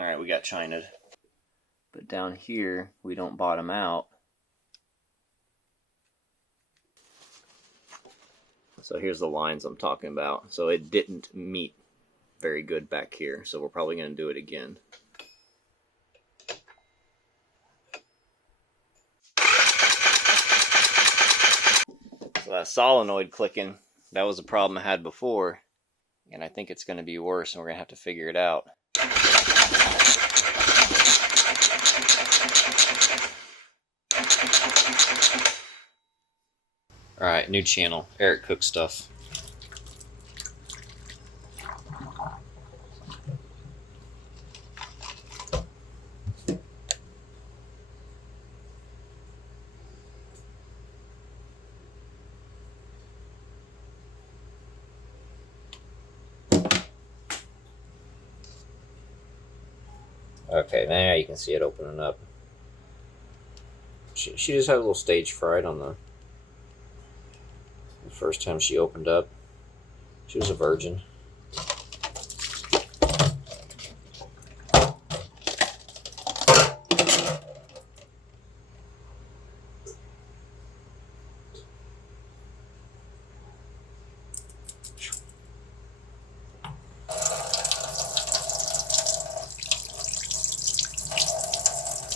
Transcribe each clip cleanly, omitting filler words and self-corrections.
Alright, we got chinaed. But down here, we don't bottom out. So here's the lines I'm talking about. So it didn't meet very good back here, so we're probably going to do it again. So that solenoid clicking, that was a problem I had before, and I think it's going to be worse, and we're going to have to figure it out. Alright, new channel, Eric Cook Stuff. Okay, now you can see it opening up. She just had a little stage fright on the first time she opened up. She was a virgin.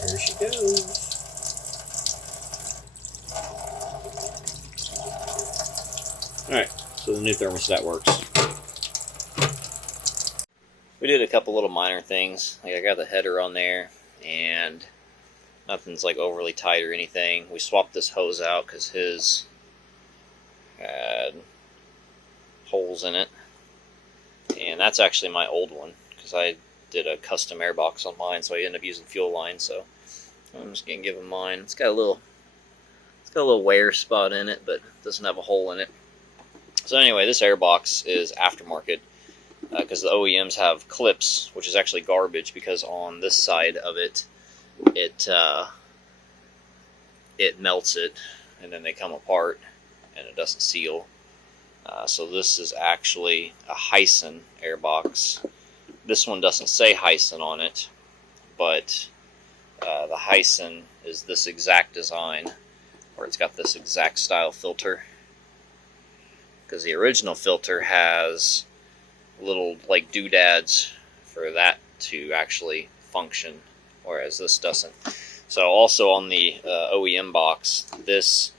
There she goes. Alright, so the new thermostat works. We did a couple little minor things. Like I got the header on there, and nothing's like overly tight or anything. We swapped this hose out because his had holes in it. And that's actually my old one, because I did a custom airbox on mine, so I ended up using fuel line, so I'm just gonna give him mine. It's got a little wear spot in it, but it doesn't have a hole in it. So anyway, this airbox is aftermarket, because the OEMs have clips, which is actually garbage, because on this side of it, it melts it, and then they come apart, and it doesn't seal. So this is actually a Hyson airbox. This one doesn't say Hyson on it, but the Hyson is this exact design, where it's got this exact style filter. Because the original filter has little like doodads for that to actually function, whereas this doesn't. So also on the OEM box, this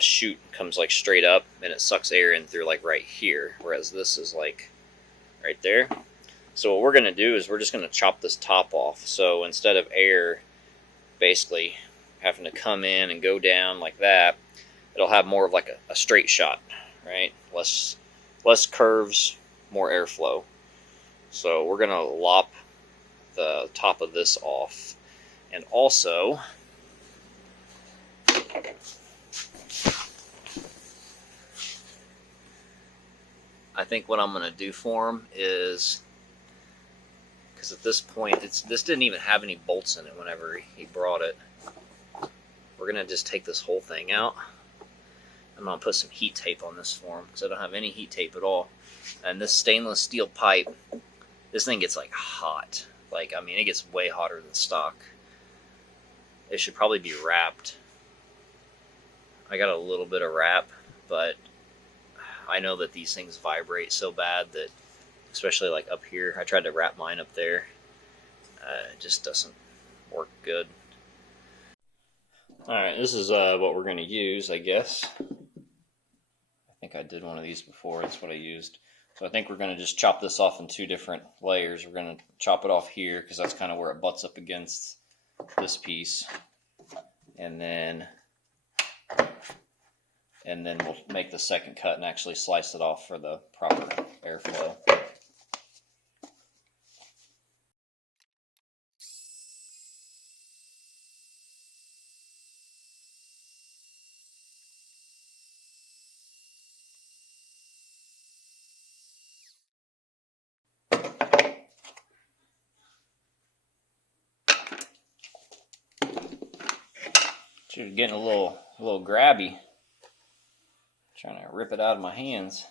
chute comes like straight up and it sucks air in through like right here, whereas this is like right there. So what we're going to do is we're just going to chop this top off. So instead of air basically having to come in and go down like that, it'll have more of like a straight shot, right? Less curves, more airflow. So we're going to lop the top of this off. And also, I think what I'm going to do for him is, because at this point, this didn't even have any bolts in it whenever he brought it. We're going to just take this whole thing out. I'm going to put some heat tape on this for him, because I don't have any heat tape at all. And this stainless steel pipe, this thing gets like hot. Like, I mean, it gets way hotter than stock. It should probably be wrapped. I got a little bit of wrap, but I know that these things vibrate so bad that, especially like up here, I tried to wrap mine up there. It just doesn't work good. Alright, this is what we're going to use, I guess. I think I did one of these before. That's what I used. So I think we're going to just chop this off in two different layers. We're going to chop it off here, because that's kind of where it butts up against this piece. And then we'll make the second cut and actually slice it off for the proper airflow. She was getting a little grabby. Trying to rip it out of my hands.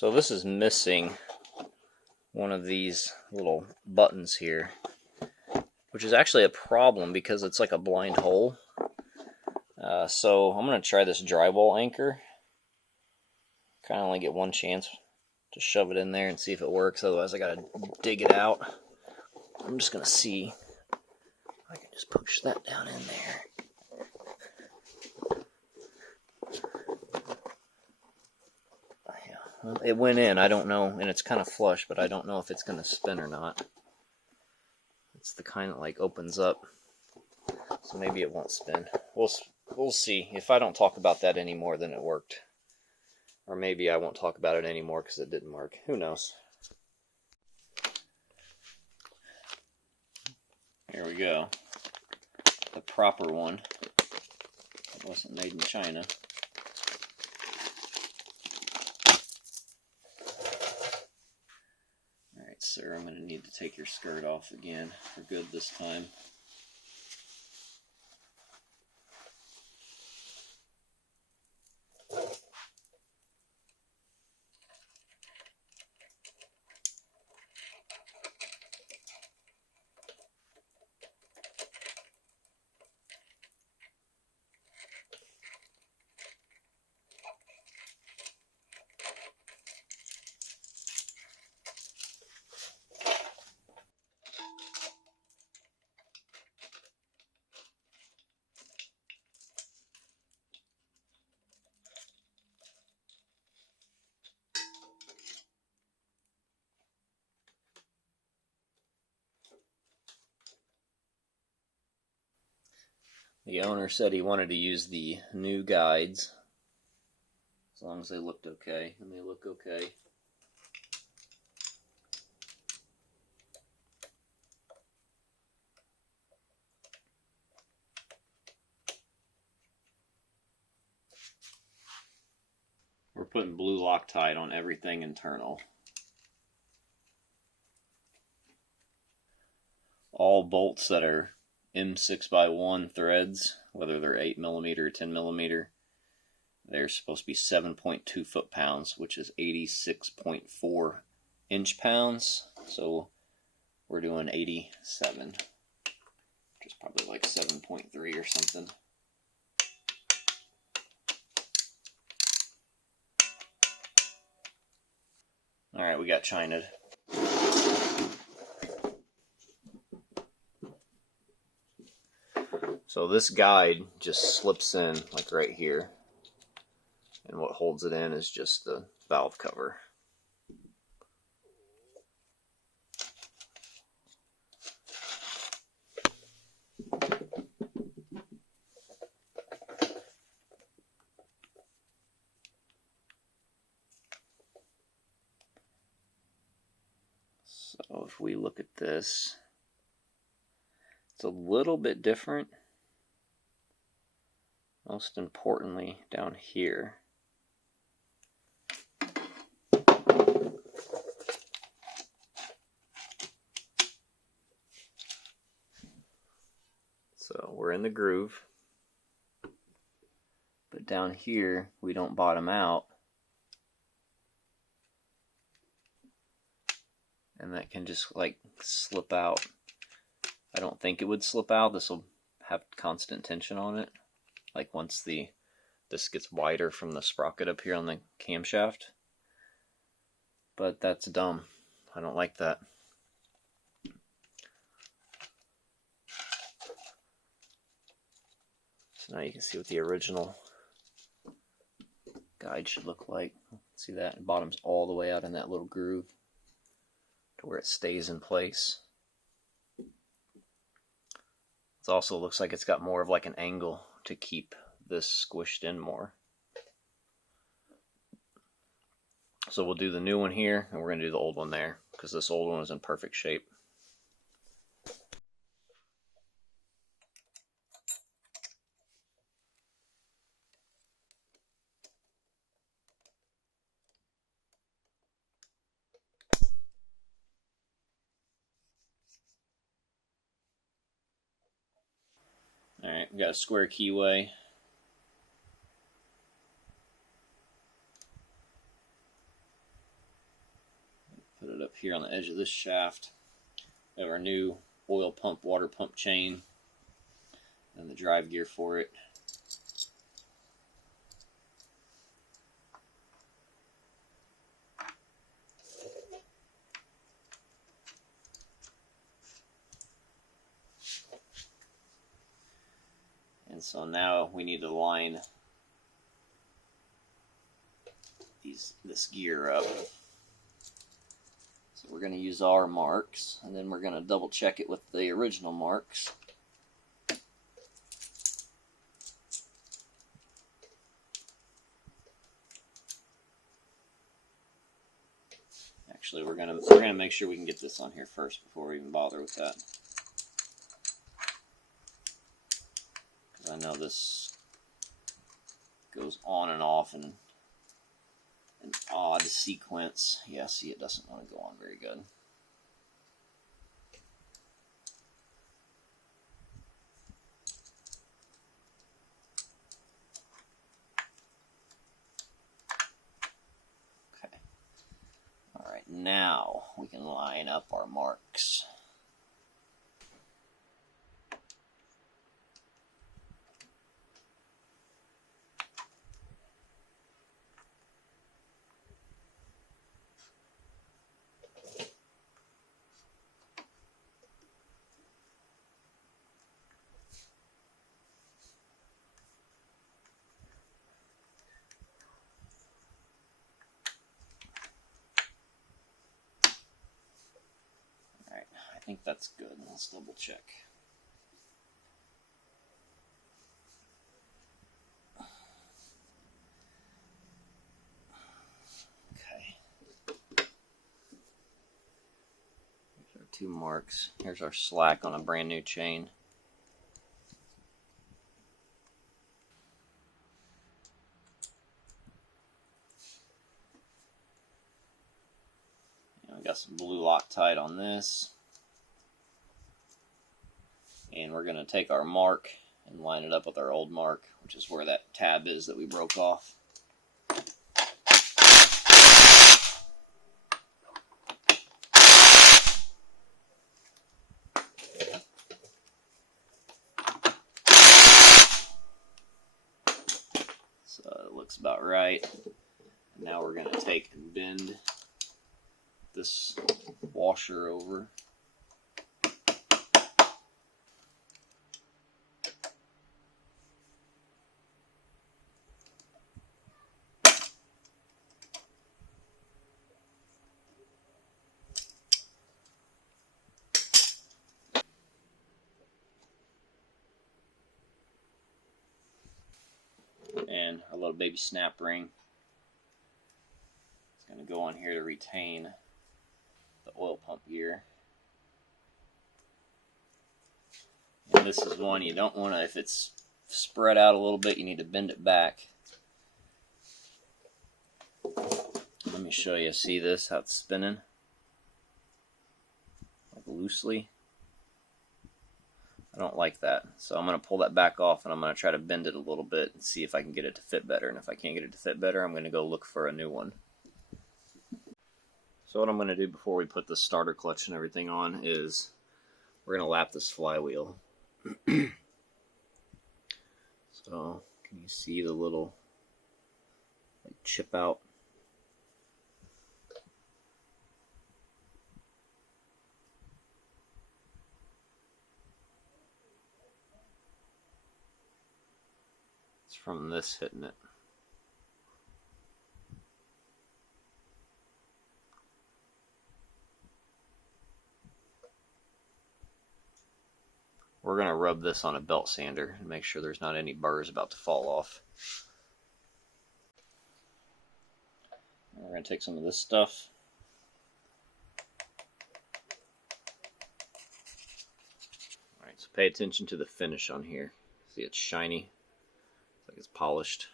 So this is missing one of these little buttons here, which is actually a problem because it's like a blind hole. So I'm going to try this drywall anchor. Kind of only get one chance to shove it in there and see if it works, otherwise I got to dig it out. I'm just going to see if I can just push that down in there. Well, it went in, I don't know, and it's kind of flush, but I don't know if it's going to spin or not. It's the kind that like opens up, so maybe it won't spin. We'll see. If I don't talk about that anymore, then it worked. Or maybe I won't talk about it anymore because it didn't work. Who knows? Here we go. The proper one. It wasn't made in China. Alright, sir, I'm going to need to take your skirt off again for good this time. The owner said he wanted to use the new guides, as long as they looked okay, and they look okay. We're putting blue Loctite on everything internal. All bolts that are M6x1 threads, whether they're 8mm or 10mm, they're supposed to be 7.2 foot-pounds, which is 86.4 inch-pounds. So we're doing 87, which is probably like 7.3 or something. Alright, we got China'd. So this guide just slips in like right here, and what holds it in is just the valve cover. So if we look at this, it's a little bit different. Most importantly, down here. So we're in the groove, but down here we don't bottom out, and that can just like slip out. I don't think it would slip out. This will have constant tension on it. Like once this gets wider from the sprocket up here on the camshaft. But that's dumb. I don't like that. So now you can see what the original guide should look like. See that? It bottoms all the way out in that little groove to where it stays in place. It also looks like it's got more of like an angle to keep this squished in more. So we'll do the new one here, and we're going to do the old one there, because this old one is in perfect shape. Alright, we got a square keyway. it up here on the edge of this shaft. We have our new oil pump, water pump chain, and the drive gear for it. And so now we need to line this gear up. So we're going to use our marks, and then we're going to double check it with the original marks. Actually, we're gonna make sure we can get this on here first before we even bother with that. I know this goes on and off in an odd sequence. Yeah, see, it doesn't want to go on very good. Okay. All right, now we can line up our marks. I think that's good. Let's double check. Okay. Here's our 2 marks. Here's our slack on a brand new chain. And we got some blue Loctite on this. And we're going to take our mark and line it up with our old mark, which is where that tab is that we broke off. So it looks about right. Now we're going to take and bend this washer over. And our little baby snap ring. It's going to go on here to retain the oil pump gear. And this is one you don't want to, if it's spread out a little bit, you need to bend it back. Let me show you. See this, how it's spinning? Like loosely. I don't like that. So I'm going to pull that back off, and I'm going to try to bend it a little bit and see if I can get it to fit better. And if I can't get it to fit better, I'm going to go look for a new one. So what I'm going to do before we put the starter clutch and everything on is we're going to lap this flywheel. So can you see the little chip out? It's from this hitting it. We're going to rub this on a belt sander and make sure there's not any burrs about to fall off. We're going to take some of this stuff. Alright, so pay attention to the finish on here. See, it's shiny. It's like it's polished.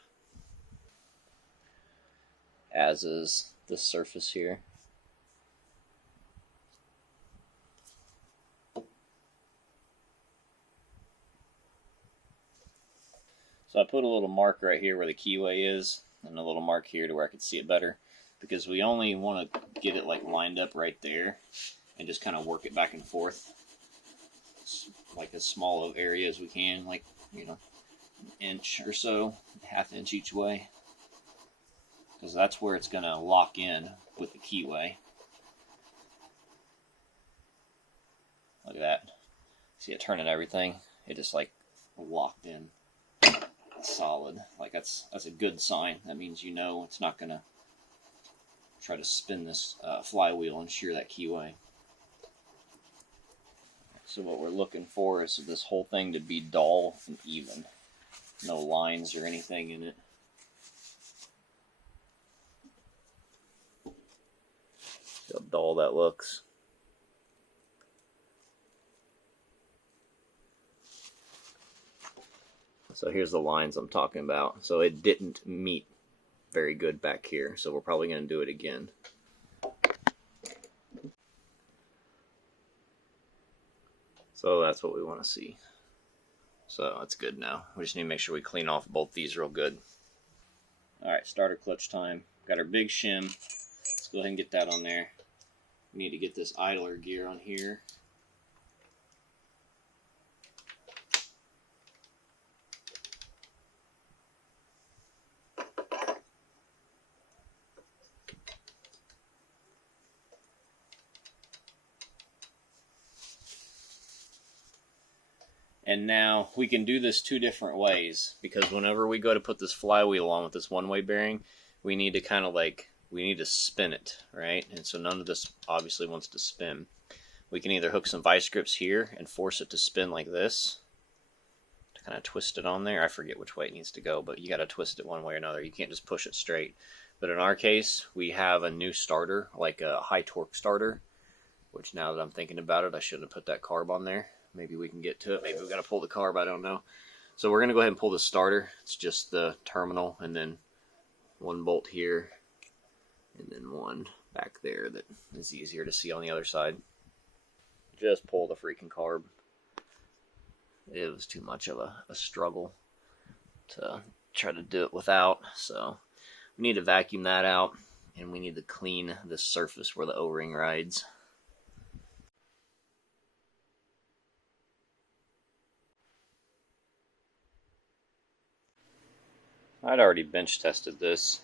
As is this surface here. So I put a little mark right here where the keyway is, and a little mark here to where I could see it better. because we only want to get it like lined up right there and just kind of work it back and forth. It's like as small of area as we can, like, you know, an inch or so, ½ inch each way, because that's where it's going to lock in with the keyway. Look at that. See it turning everything? It just like locked in solid. Like that's a good sign. That means you know it's not going to try to spin this flywheel and shear that keyway. So what we're looking for is this whole thing to be dull and even. No lines or anything in it. See how dull that looks. So here's the lines I'm talking about. So it didn't meet very good back here, so we're probably going to do it again. So that's what we want to see. So that's good now. We just need to make sure we clean off both these real good. Alright, starter clutch time. Got our big shim. Let's go ahead and get that on there. We need to get this idler gear on here. And now we can do this two different ways, because whenever we go to put this flywheel on with this one-way bearing, we need to kind of like, we need to spin it, right? And so none of this obviously wants to spin. We can either hook some vice grips here and force it to spin like this, to kind of twist it on there. I forget which way it needs to go, but you got to twist it one way or another. You can't just push it straight. But in our case, we have a new starter, like a high torque starter, which now that I'm thinking about it, I should have put that carb on there. Maybe we can get to it. Maybe we got to pull the carb. I don't know. So we're going to go ahead and pull the starter. It's just the terminal and then one bolt here and then one back there that is easier to see on the other side. Just pull the freaking carb. It was too much of a struggle to try to do it without. So we need to vacuum that out, and we need to clean the surface where the O-ring rides. I'd already bench tested this,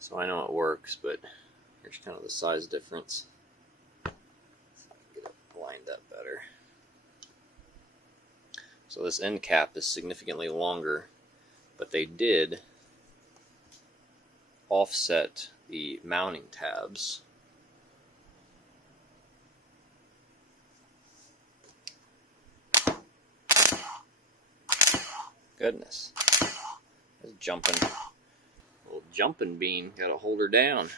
so I know it works, but here's kind of the size difference. So I can get it lined up better. So this end cap is significantly longer, but they did offset the mounting tabs. Goodness. That's jumping. Little jumping bean. Gotta hold her down.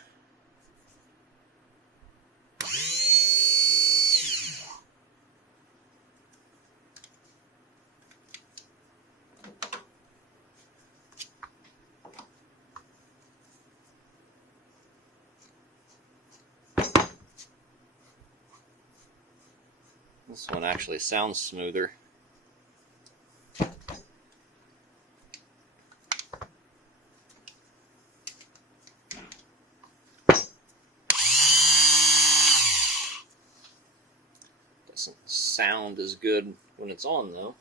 This one actually sounds smoother. Doesn't sound as good when it's on though.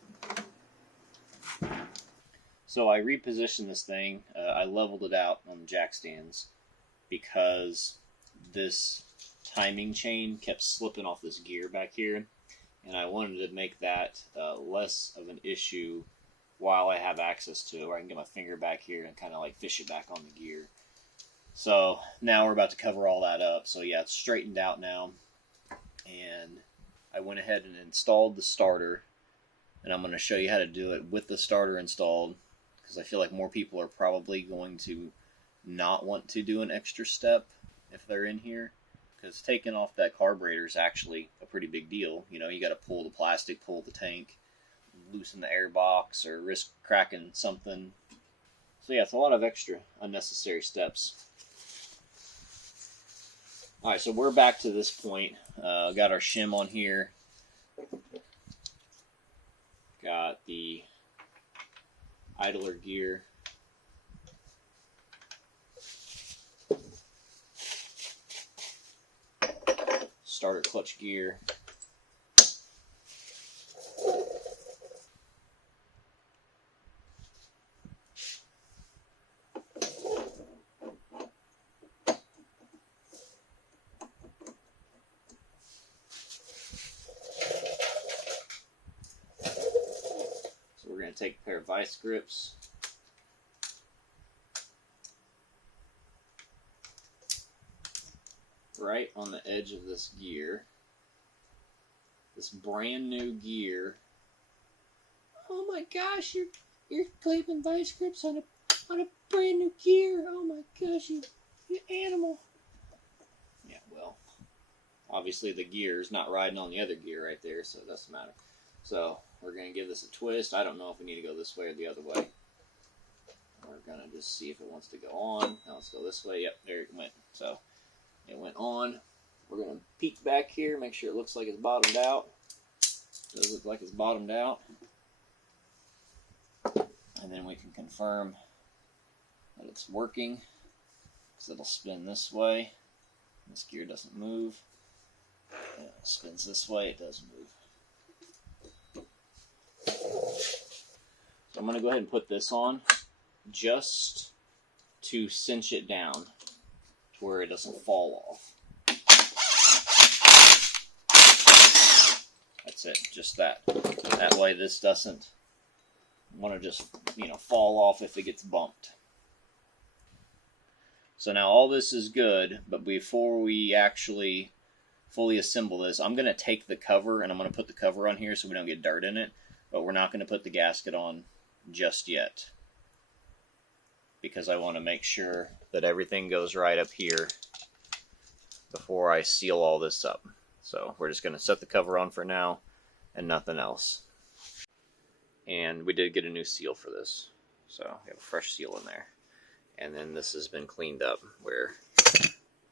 So I repositioned this thing. I leveled it out on the jack stands because this timing chain kept slipping off this gear back here, and I wanted to make that less of an issue while I have access to it, where I can get my finger back here and kind of like fish it back on the gear. So now we're about to cover all that up. So yeah, it's straightened out now, and I went ahead and installed the starter, and I'm going to show you how to do it with the starter installed, because I feel like more people are probably going to not want to do an extra step if they're in here, because taking off that carburetor is actually a pretty big deal. You know, you got to pull the plastic, pull the tank, loosen the air box, or risk cracking something. So yeah, it's a lot of extra unnecessary steps. Alright, so we're back to this point. Got our shim on here. Got the idler gear. starter clutch gear. So we're going to take a pair of vice grips. Right on the edge of this gear. This brand new gear. Oh my gosh, you're clamping vice grips on a brand new gear. Oh my gosh, you animal. Yeah, well, obviously the gear is not riding on the other gear right there, so it doesn't matter. So we're going to give this a twist. I don't know if we need to go this way or the other way. We're going to just see if it wants to go on. Now let's go this way. Yep, there it went. So it went on. We're going to peek back here, make sure it looks like it's bottomed out. It does look like it's bottomed out. And then we can confirm that it's working, because it'll spin this way. This gear doesn't move. And it spins this way, it does move. So I'm going to go ahead and put this on just to cinch it down to where it doesn't fall off. That's it, just that. That way this doesn't want to just, fall off if it gets bumped. So now all this is good, but before we actually fully assemble this, I'm going to take the cover and I'm going to put the cover on here so we don't get dirt in it, but we're not going to put the gasket on just yet, because I want to make sure that everything goes right up here before I seal all this up. So we're just going to set the cover on for now and nothing else. And we did get a new seal for this, so we have a fresh seal in there. And then this has been cleaned up where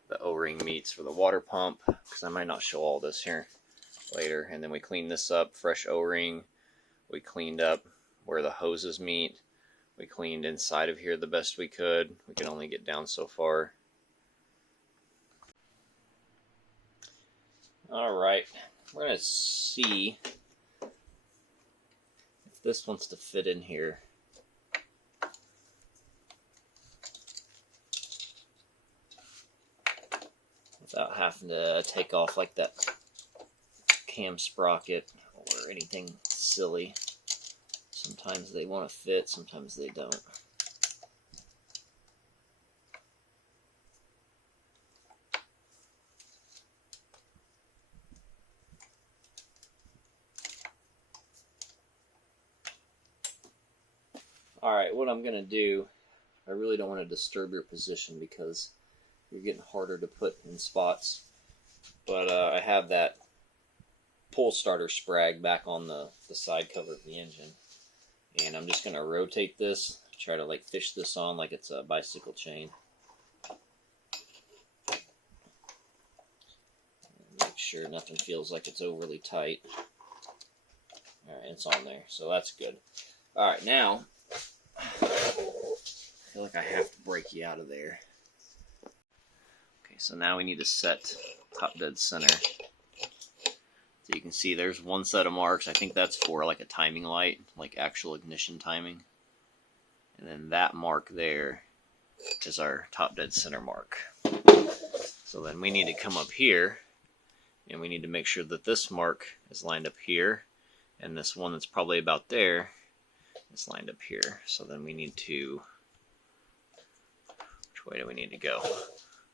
the O-ring meets for the water pump, because I might not show all this here later. And then we cleaned this up, fresh O-ring. We cleaned up where the hoses meet. We cleaned inside of here the best we could. We can only get down so far. Alright, we're going to see if this wants to fit in here. Without having to take off like that cam sprocket or anything silly. Sometimes they want to fit, sometimes they don't. Alright, what I'm going to do, I really don't want to disturb your position because you're getting harder to put in spots. But I have that pull starter sprag back on the side cover of the engine. And I'm just going to rotate this, try to like fish this on like it's a bicycle chain. Make sure nothing feels like it's overly tight. Alright, it's on there, so that's good. Alright, now, I feel like I have to break you out of there. Okay, so now we need to set top dead center. So you can see there's one set of marks. I think that's for like a timing light, like actual ignition timing. And then that mark there is our top dead center mark. So then we need to come up here and we need to make sure that this mark is lined up here, and this one that's probably about there is lined up here. So then we need to, which way do we need to go?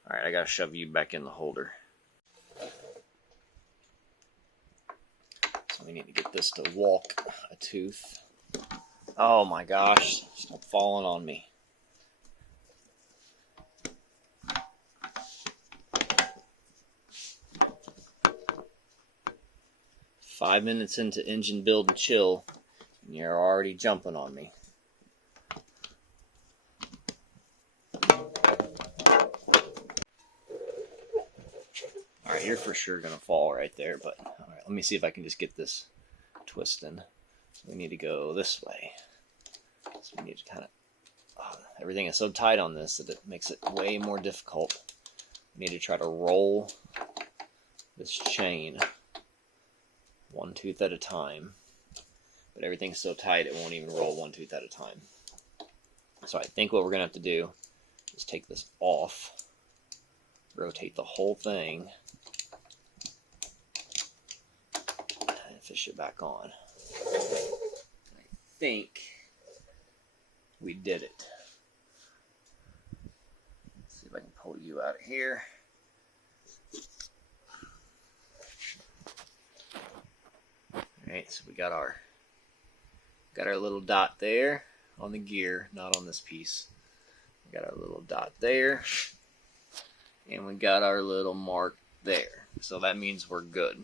Alright, I gotta shove you back in the holder. So we need to get this to walk a tooth. Oh my gosh, stop falling on me. Five minutes into engine build and chill, and you're already jumping on me. Alright, you're for sure going to fall right there, but alright, let me see if I can just get this twisting. So we need to go this way. So we need to kind of, everything is so tight on this that it makes it way more difficult. We need to try to roll this chain one tooth at a time, but everything's so tight it won't even roll one tooth at a time. So I think what we're gonna have to do is take this off, rotate the whole thing, and fish it back on. I think we did it. Let's see if I can pull you out of here. Alright, so we got our little dot there on the gear, not on this piece. We got our little dot there, and we got our little mark there. So that means we're good.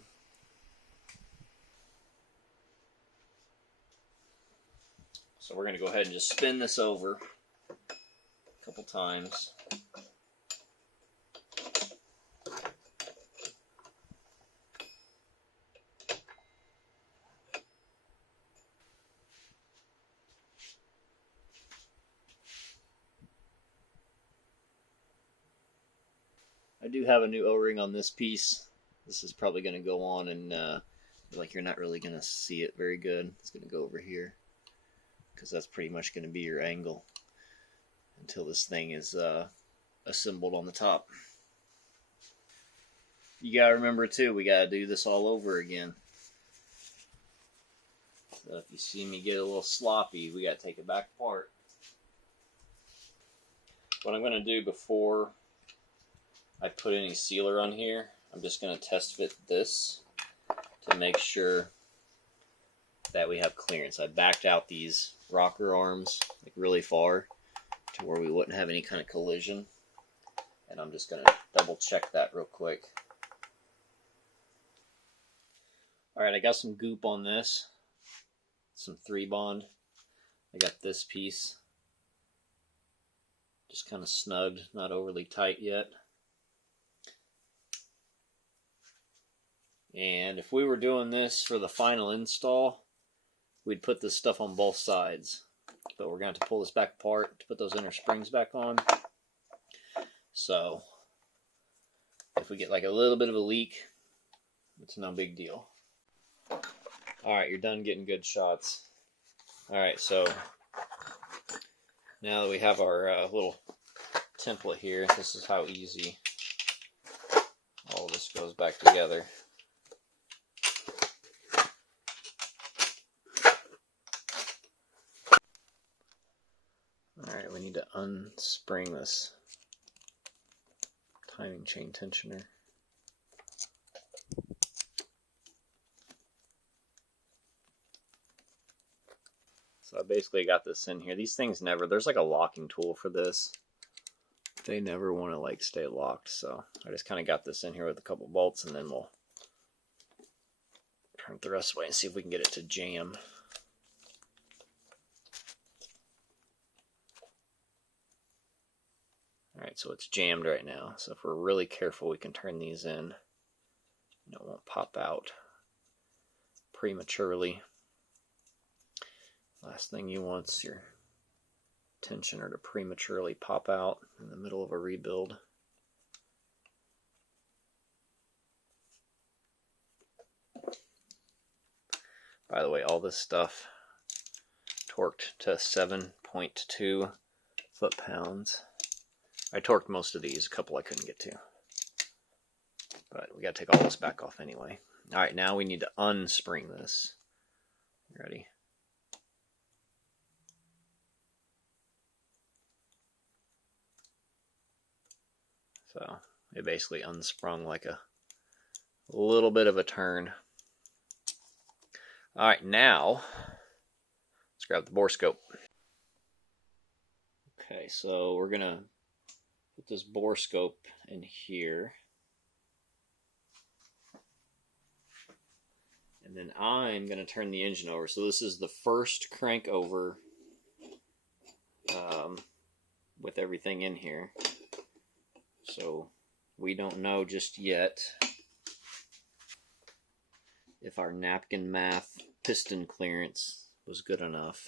So we're going to go ahead and just spin this over a couple times. I do have a new O-ring on this piece. This is probably going to go on and like you're not really going to see it very good. It's going to go over here because that's pretty much going to be your angle until this thing is assembled on the top. You got to remember too, we got to do this all over again. So if you see me get a little sloppy, we got to take it back apart. What I'm going to do before I put any sealer on here, I'm just going to test fit this to make sure that we have clearance. I backed out these rocker arms like really far to where we wouldn't have any kind of collision, and I'm just going to double check that real quick. Alright, I got some goop on this, some 3-bond. I got this piece just kind of snugged, not overly tight yet. And if we were doing this for the final install, we'd put this stuff on both sides. But we're going to have to pull this back apart to put those inner springs back on. So if we get like a little bit of a leak, it's no big deal. Alright, you're done getting good shots. Alright, so now that we have our little template here, this is how easy all this goes back together. Alright, we need to unspring this timing chain tensioner. So I basically got this in here. These things never, there's like a locking tool for this. They never want to like stay locked, so I just kind of got this in here with a couple bolts, and then we'll turn it the rest of the way and see if we can get it to jam. Alright, so it's jammed right now. So if we're really careful, we can turn these in and it won't pop out prematurely. Last thing you want is your tensioner to prematurely pop out in the middle of a rebuild. By the way, all this stuff torqued to 7.2 foot-pounds. I torqued most of these, a couple I couldn't get to. But we gotta take all this back off anyway. Alright, now we need to unspring this. Ready? So it basically unsprung like a little bit of a turn. Alright, now let's grab the bore scope. Okay, so we're gonna put this bore scope in here. And then I'm gonna turn the engine over. So this is the first crank over with everything in here. So we don't know just yet if our napkin math piston clearance was good enough.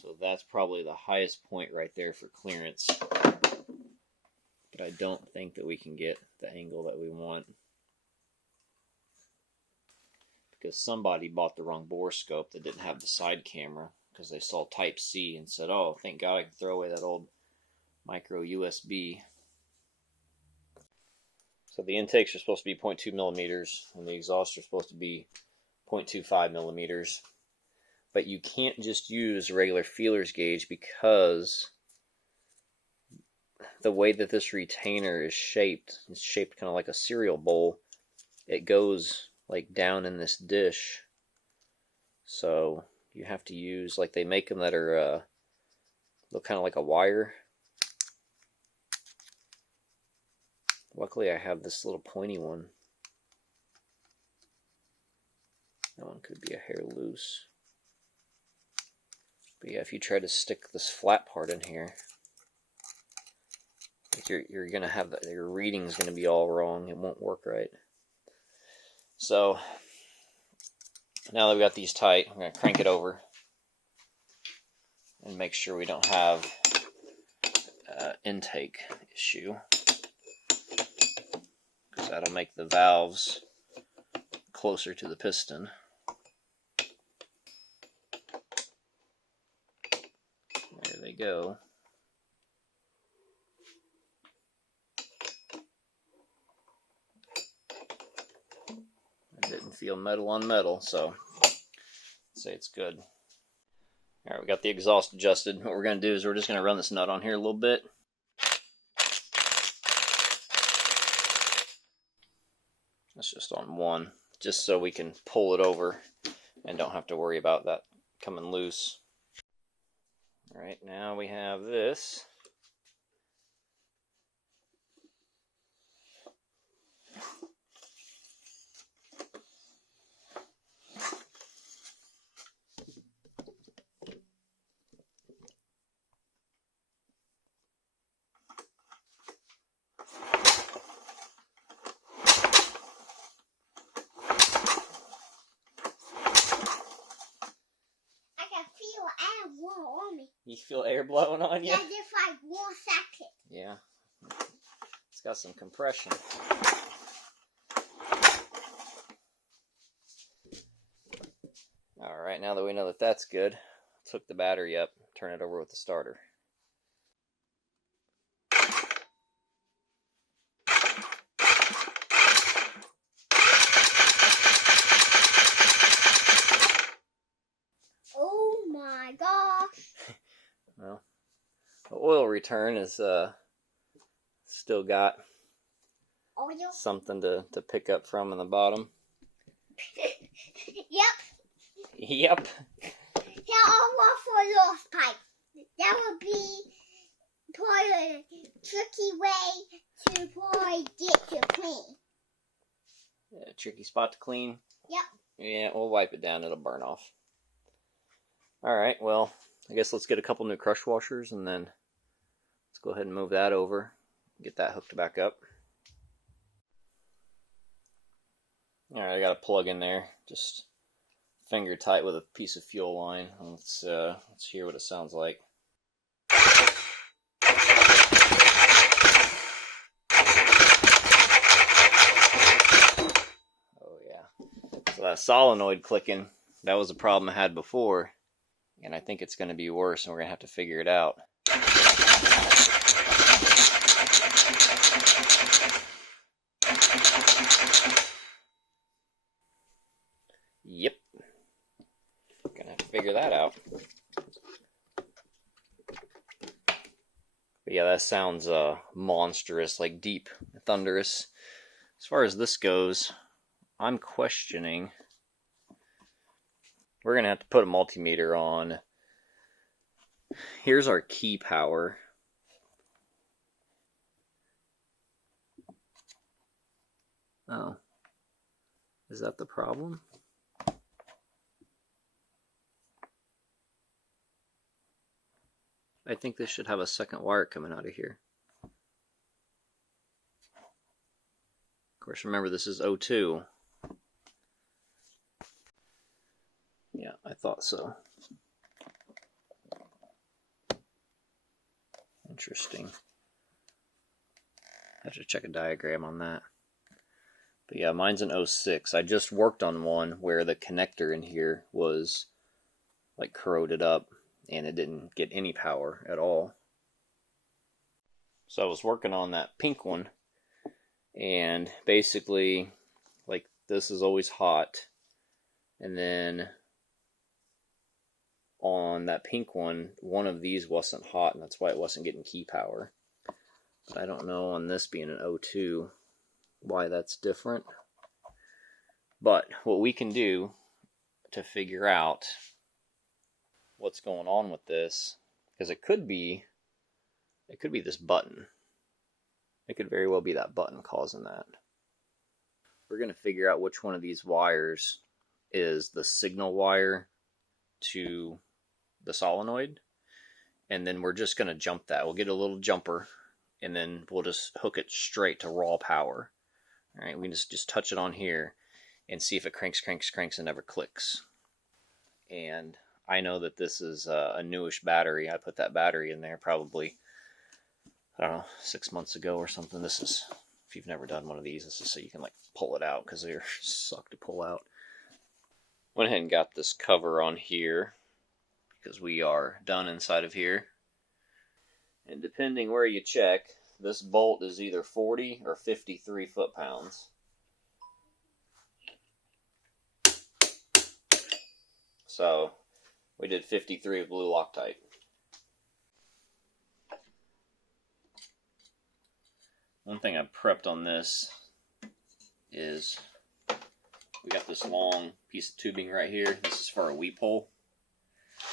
So that's probably the highest point right there for clearance. But I don't think that we can get the angle that we want, because somebody bought the wrong bore scope that didn't have the side camera, because they saw Type C and said, oh, thank God I can throw away that old micro USB. So the intakes are supposed to be 0.2 millimeters, and the exhausts are supposed to be 0.25 millimeters. But you can't just use a regular feeler's gauge, because the way that this retainer is shaped, it's shaped kind of like a cereal bowl. It goes like down in this dish. So you have to use, like they make them that are look kind of like a wire. Luckily I have this little pointy one. That one could be a hair loose. But yeah, if you try to stick this flat part in here, you're gonna have your reading's gonna be all wrong. It won't work right. So now that we got these tight, I'm gonna crank it over and make sure we don't have intake issue, because that'll make the valves closer to the piston. There they go. I didn't feel metal on metal, so I'd say it's good. Alright, we got the exhaust adjusted. What we're going to do is we're just going to run this nut on here a little bit. That's just on one, just so we can pull it over and don't have to worry about that coming loose. Alright, now we have this. You feel air blowing on you? Yeah, just like 1 second. Yeah. It's got some compression. Alright, now that we know that that's good, let's hook the battery up, turn it over with the starter. Oh my gosh. Well, the oil return is still got Oil? something to pick up from in the bottom. Yep. Yep. Here are one for lost pipe. That would be probably a tricky way to probably get to clean. Yeah, tricky spot to clean. Yep. Yeah, we'll wipe it down, it'll burn off. Alright, well, I guess let's get a couple new crush washers, and then let's go ahead and move that over, get that hooked back up. Alright, I got a plug in there, just finger tight with a piece of fuel line. Let's hear what it sounds like. Oh yeah, so that solenoid clicking, that was a problem I had before, and I think it's going to be worse, and we're going to have to figure it out. Yep. Gonna have to figure that out. But yeah, that sounds monstrous, like deep, thunderous. As far as this goes, I'm questioning. We're gonna have to put a multimeter on. Here's our key power. Oh. Is that the problem? I think this should have a second wire coming out of here. Of course, remember this is O2. Yeah, I thought so. Interesting. I have to check a diagram on that. But yeah, mine's an 06. I just worked on one where the connector in here was like corroded up and it didn't get any power at all. So I was working on that pink one, and basically like this is always hot, and then on that pink one of these wasn't hot, and that's why it wasn't getting key power. But I don't know on this being an 02 why that's different. But what we can do to figure out what's going on with this, because it could be this button. It could very well be that button causing that. We're going to figure out which one of these wires is the signal wire to the solenoid, and then we're just going to jump that. We'll get a little jumper, and then we'll just hook it straight to raw power. All right, we can just touch it on here and see if it cranks, and never clicks. And I know that this is a newish battery. I put that battery in there probably, I don't know, 6 months ago or something. This is, if you've never done one of these, this is so you can like pull it out, because they suck to pull out. Went ahead and got this cover on here because we are done inside of here. And depending where you check, this bolt is either 40 or 53 foot-pounds. So we did 53 of blue Loctite. One thing I prepped on this is we got this long piece of tubing right here. This is for a weep hole.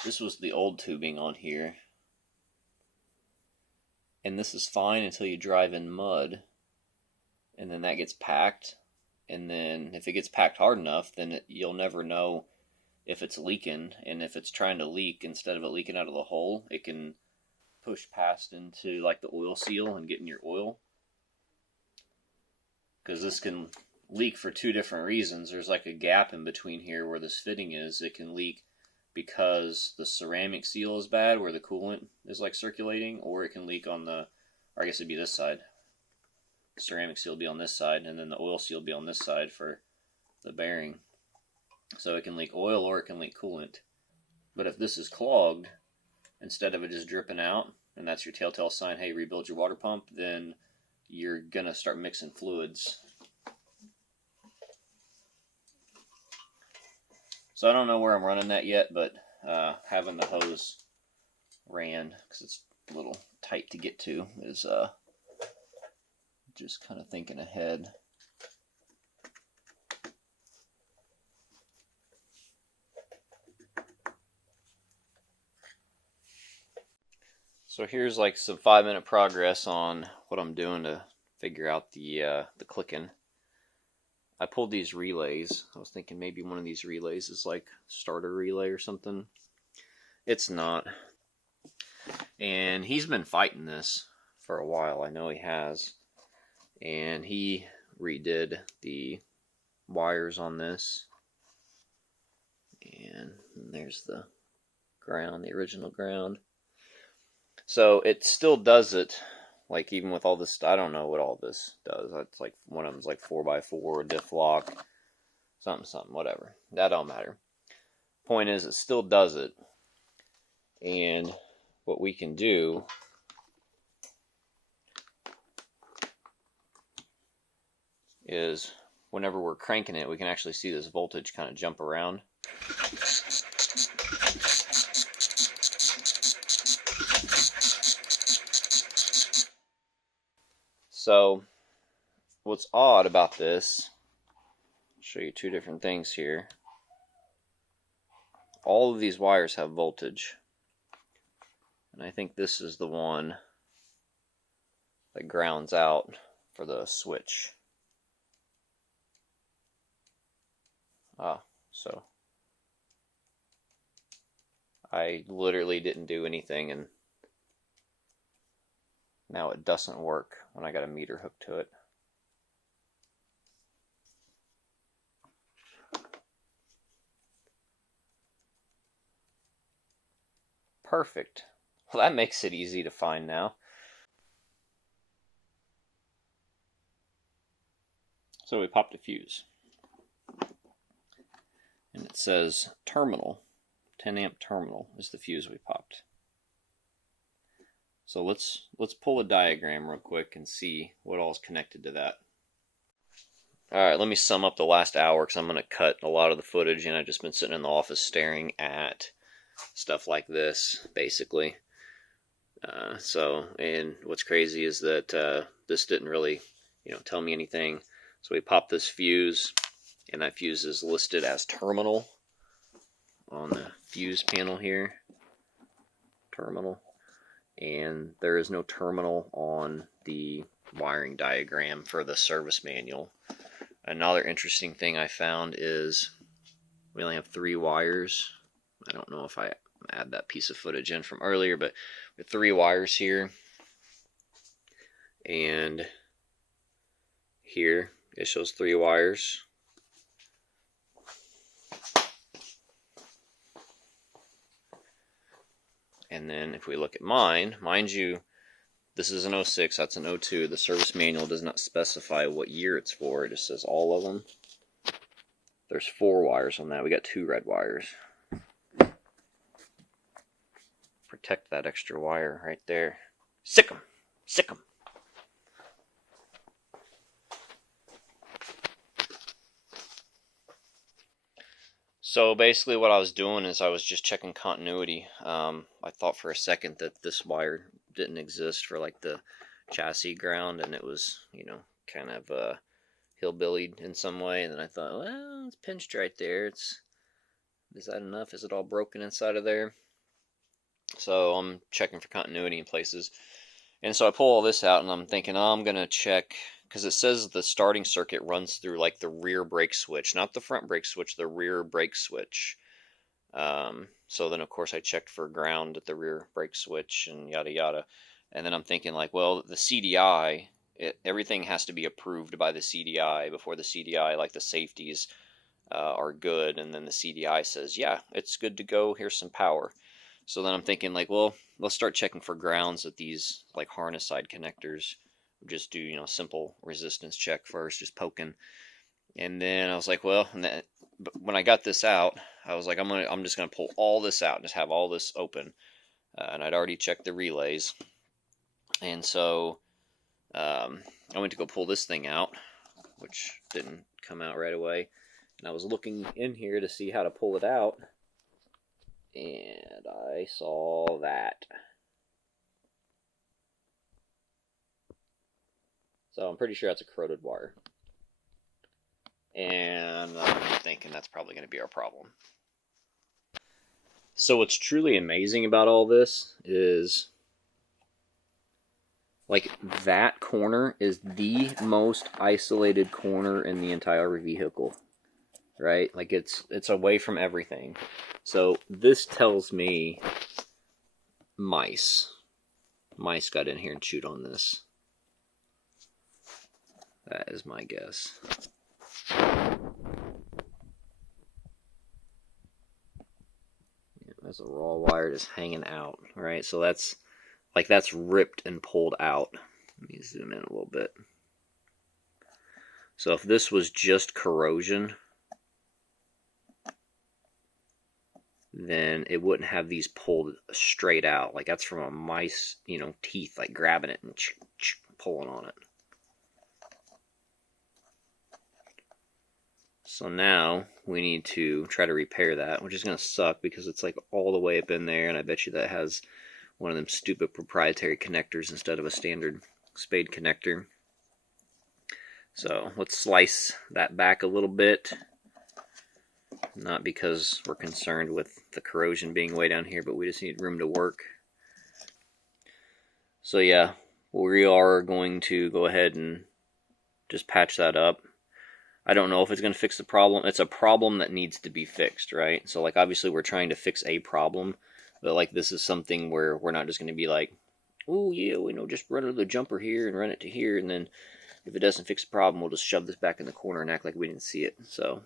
This was the old tubing on here. And this is fine until you drive in mud. And then that gets packed. And then if it gets packed hard enough, then you'll never know if it's leaking. And if it's trying to leak, instead of it leaking out of the hole, it can push past into like the oil seal and get in your oil. Because this can leak for two different reasons. There's like a gap in between here where this fitting is. It can leak because the ceramic seal is bad, where the coolant is like circulating, or it can leak on the, or I guess it'd be this side. The ceramic seal will be on this side, and then the oil seal will be on this side for the bearing. So it can leak oil or it can leak coolant. But if this is clogged, instead of it just dripping out, and that's your telltale sign, hey, rebuild your water pump, then you're gonna start mixing fluids. So I don't know where I'm running that yet, but having the hose ran, because it's a little tight to get to, is just kind of thinking ahead. So here's like some 5-minute progress on what I'm doing to figure out the clicking. I pulled these relays. I was thinking maybe one of these relays is like starter relay or something. It's not. And he's been fighting this for a while. I know he has. And he redid the wires on this. And there's the ground, the original ground. So it still does it. Like, even with all this, I don't know what all this does. It's like, one of them's like 4x4, diff lock, something, whatever. That don't matter. Point is, it still does it. And what we can do is, whenever we're cranking it, we can actually see this voltage kind of jump around. So, what's odd about this, I'll show you two different things here. All of these wires have voltage. And I think this is the one that grounds out for the switch. So I literally didn't do anything, and now it doesn't work when I got a meter hooked to it. Perfect. Well, that makes it easy to find now. So we popped a fuse. And it says terminal, 10 amp terminal is the fuse we popped. So let's pull a diagram real quick and see what all is connected to that. Alright, let me sum up the last hour because I'm going to cut a lot of the footage, and I've just been sitting in the office staring at stuff like this, basically. And what's crazy is that this didn't really, tell me anything. So we popped this fuse, and that fuse is listed as terminal on the fuse panel here. Terminal. And there is no terminal on the wiring diagram for the service manual. Another interesting thing I found is we only have 3 wires. I don't know if I add that piece of footage in from earlier, but with 3 wires here, and here it shows 3 wires. And then if we look at mine, mind you, this is an 06, that's an 02. The service manual does not specify what year it's for. It just says all of them. There's 4 wires on that. We got 2 red wires. Protect that extra wire right there. Sick 'em! Sick 'em! So basically what I was doing is I was just checking continuity. I thought for a second that this wire didn't exist for like the chassis ground, and it was, kind of hillbillied in some way. And then I thought, well, it's pinched right there. Is that enough? Is it all broken inside of there? So I'm checking for continuity in places. And so I pull all this out, and I'm thinking, oh, I'm going to check, because it says the starting circuit runs through like the rear brake switch, not the front brake switch, the rear brake switch. So then of course I checked for ground at the rear brake switch and yada yada. And then I'm thinking like, well, the CDI, everything has to be approved by the CDI before the CDI, like the safeties, are good. And then the CDI says, yeah, it's good to go. Here's some power. So then I'm thinking like, well, let's start checking for grounds at these like harness side connectors. Just do, simple resistance check first, just poking. And then I was like, well, but when I got this out, I was like, I'm just gonna pull all this out and just have all this open. And I'd already checked the relays. And so I went to go pull this thing out, which didn't come out right away. And I was looking in here to see how to pull it out, and I saw that. So I'm pretty sure that's a corroded wire. And I'm thinking that's probably going to be our problem. So what's truly amazing about all this is, like, that corner is the most isolated corner in the entire vehicle. Right? Like, it's away from everything. So this tells me mice. Mice got in here and chewed on this. That is my guess. Yeah, there's a raw wire just hanging out, right? So that's ripped and pulled out. Let me zoom in a little bit. So if this was just corrosion, then it wouldn't have these pulled straight out. Like that's from a mice, teeth, like grabbing it and pulling on it. So now we need to try to repair that, which is going to suck because it's like all the way up in there, and I bet you that has one of them stupid proprietary connectors instead of a standard spade connector. So let's slice that back a little bit. Not because we're concerned with the corrosion being way down here, but we just need room to work. So yeah, we are going to go ahead and just patch that up. I don't know if it's going to fix the problem. It's a problem that needs to be fixed, right? So like obviously we're trying to fix a problem, but like this is something where we're not just going to be like, oh yeah, just run the jumper here and run it to here, and then if it doesn't fix the problem, we'll just shove this back in the corner and act like we didn't see it. So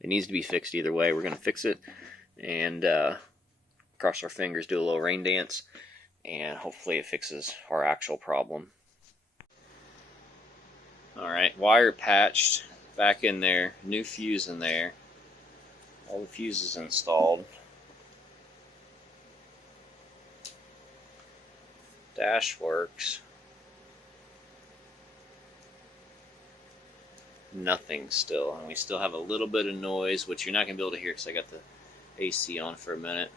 it needs to be fixed either way. We're going to fix it and cross our fingers, do a little rain dance, and hopefully it fixes our actual problem. Alright, wire patched. back in there, new fuse in there, all the fuses installed. Dash works. Nothing still, and we still have a little bit of noise, which you're not going to be able to hear because I got the AC on for a minute.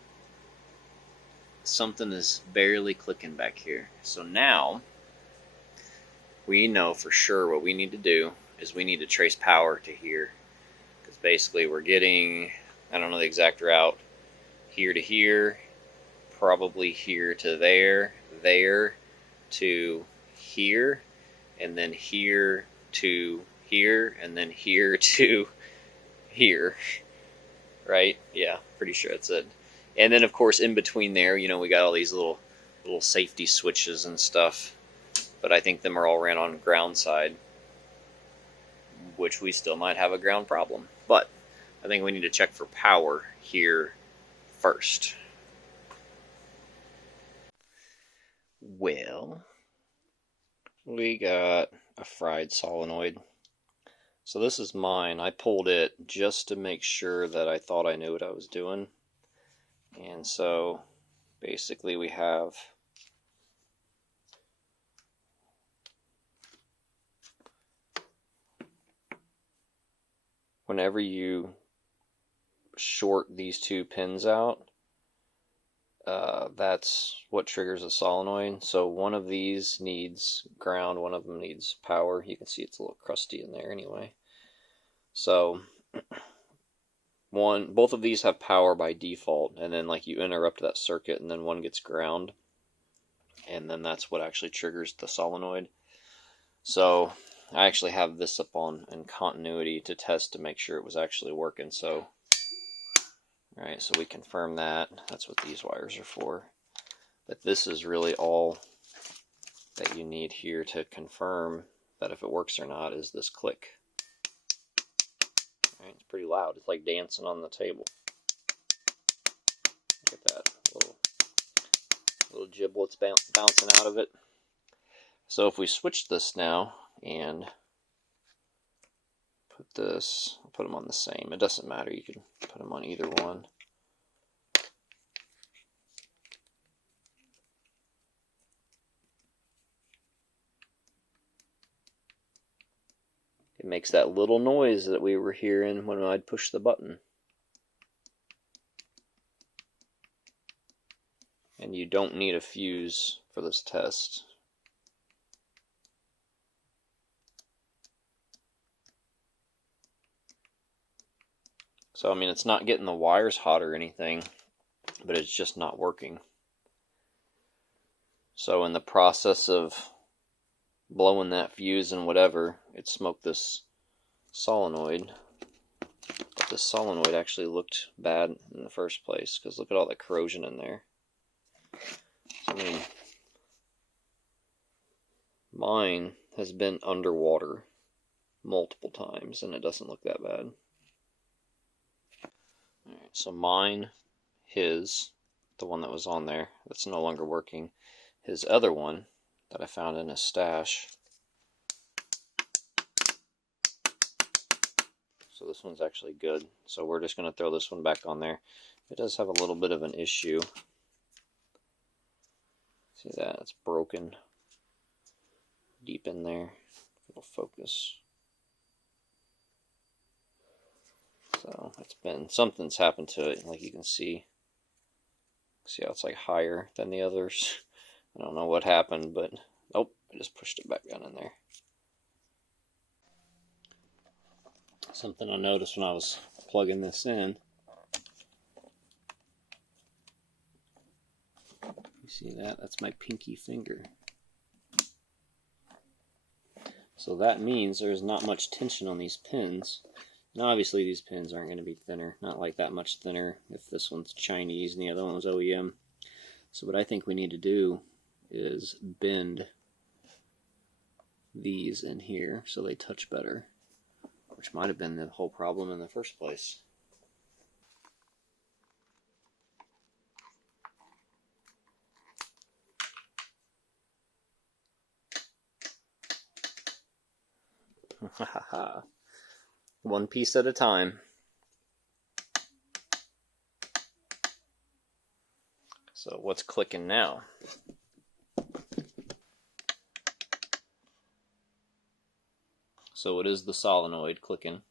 Something is barely clicking back here. So now we know for sure what we need to do is we need to trace power to here, because basically we're getting, I don't know the exact route, here to here, probably here to there, there to here, and then here to here, and then here to here, right? Yeah, pretty sure that's it. And then of course in between there, you know, we got all these little safety switches and stuff, but I think them are all ran on ground side, which we still might have a ground problem. But I think we need to check for power here first. Well, we got a fried solenoid. So this is mine. I pulled it just to make sure that I thought I knew what I was doing. And so basically we have whenever you short these two pins out, that's what triggers a solenoid. So one of these needs ground, one of them needs power. You can see it's a little crusty in there anyway. So both of these have power by default, and then like you interrupt that circuit and then one gets ground, and then that's what actually triggers the solenoid. So I actually have this up on in continuity to test to make sure it was actually working. So alright, so we confirm that. That's what these wires are for. But this is really all that you need here to confirm that if it works or not, is this click. Alright, it's pretty loud. It's like dancing on the table. Look at that. Little giblets bouncing out of it. So if we switch this now and put this, I'll put them on the same. It doesn't matter. You can put them on either one. It makes that little noise that we were hearing when I'd push the button. And you don't need a fuse for this test. So, I mean, it's not getting the wires hot or anything, but it's just not working. So in the process of blowing that fuse and whatever, it smoked this solenoid. But this solenoid actually looked bad in the first place, because look at all the corrosion in there. I mean, mine has been underwater multiple times and it doesn't look that bad. Alright, so mine, his, the one that was on there, that's no longer working. His other one that I found in his stash. So this one's actually good. So we're just going to throw this one back on there. It does have a little bit of an issue. See that? It's broken deep in there. It'll focus. So it's been, something's happened to it. Like you can see how it's like higher than the others. I don't know what happened, but oh, I just pushed it back down in there. Something I noticed when I was plugging this in. You see that? That's my pinky finger. So that means there's not much tension on these pins. Now obviously these pins aren't going to be thinner, not like that much thinner if this one's Chinese and the other one was OEM. So what I think we need to do is bend these in here so they touch better, which might have been the whole problem in the first place. one piece at a time. So what's clicking now? So it is the solenoid clicking.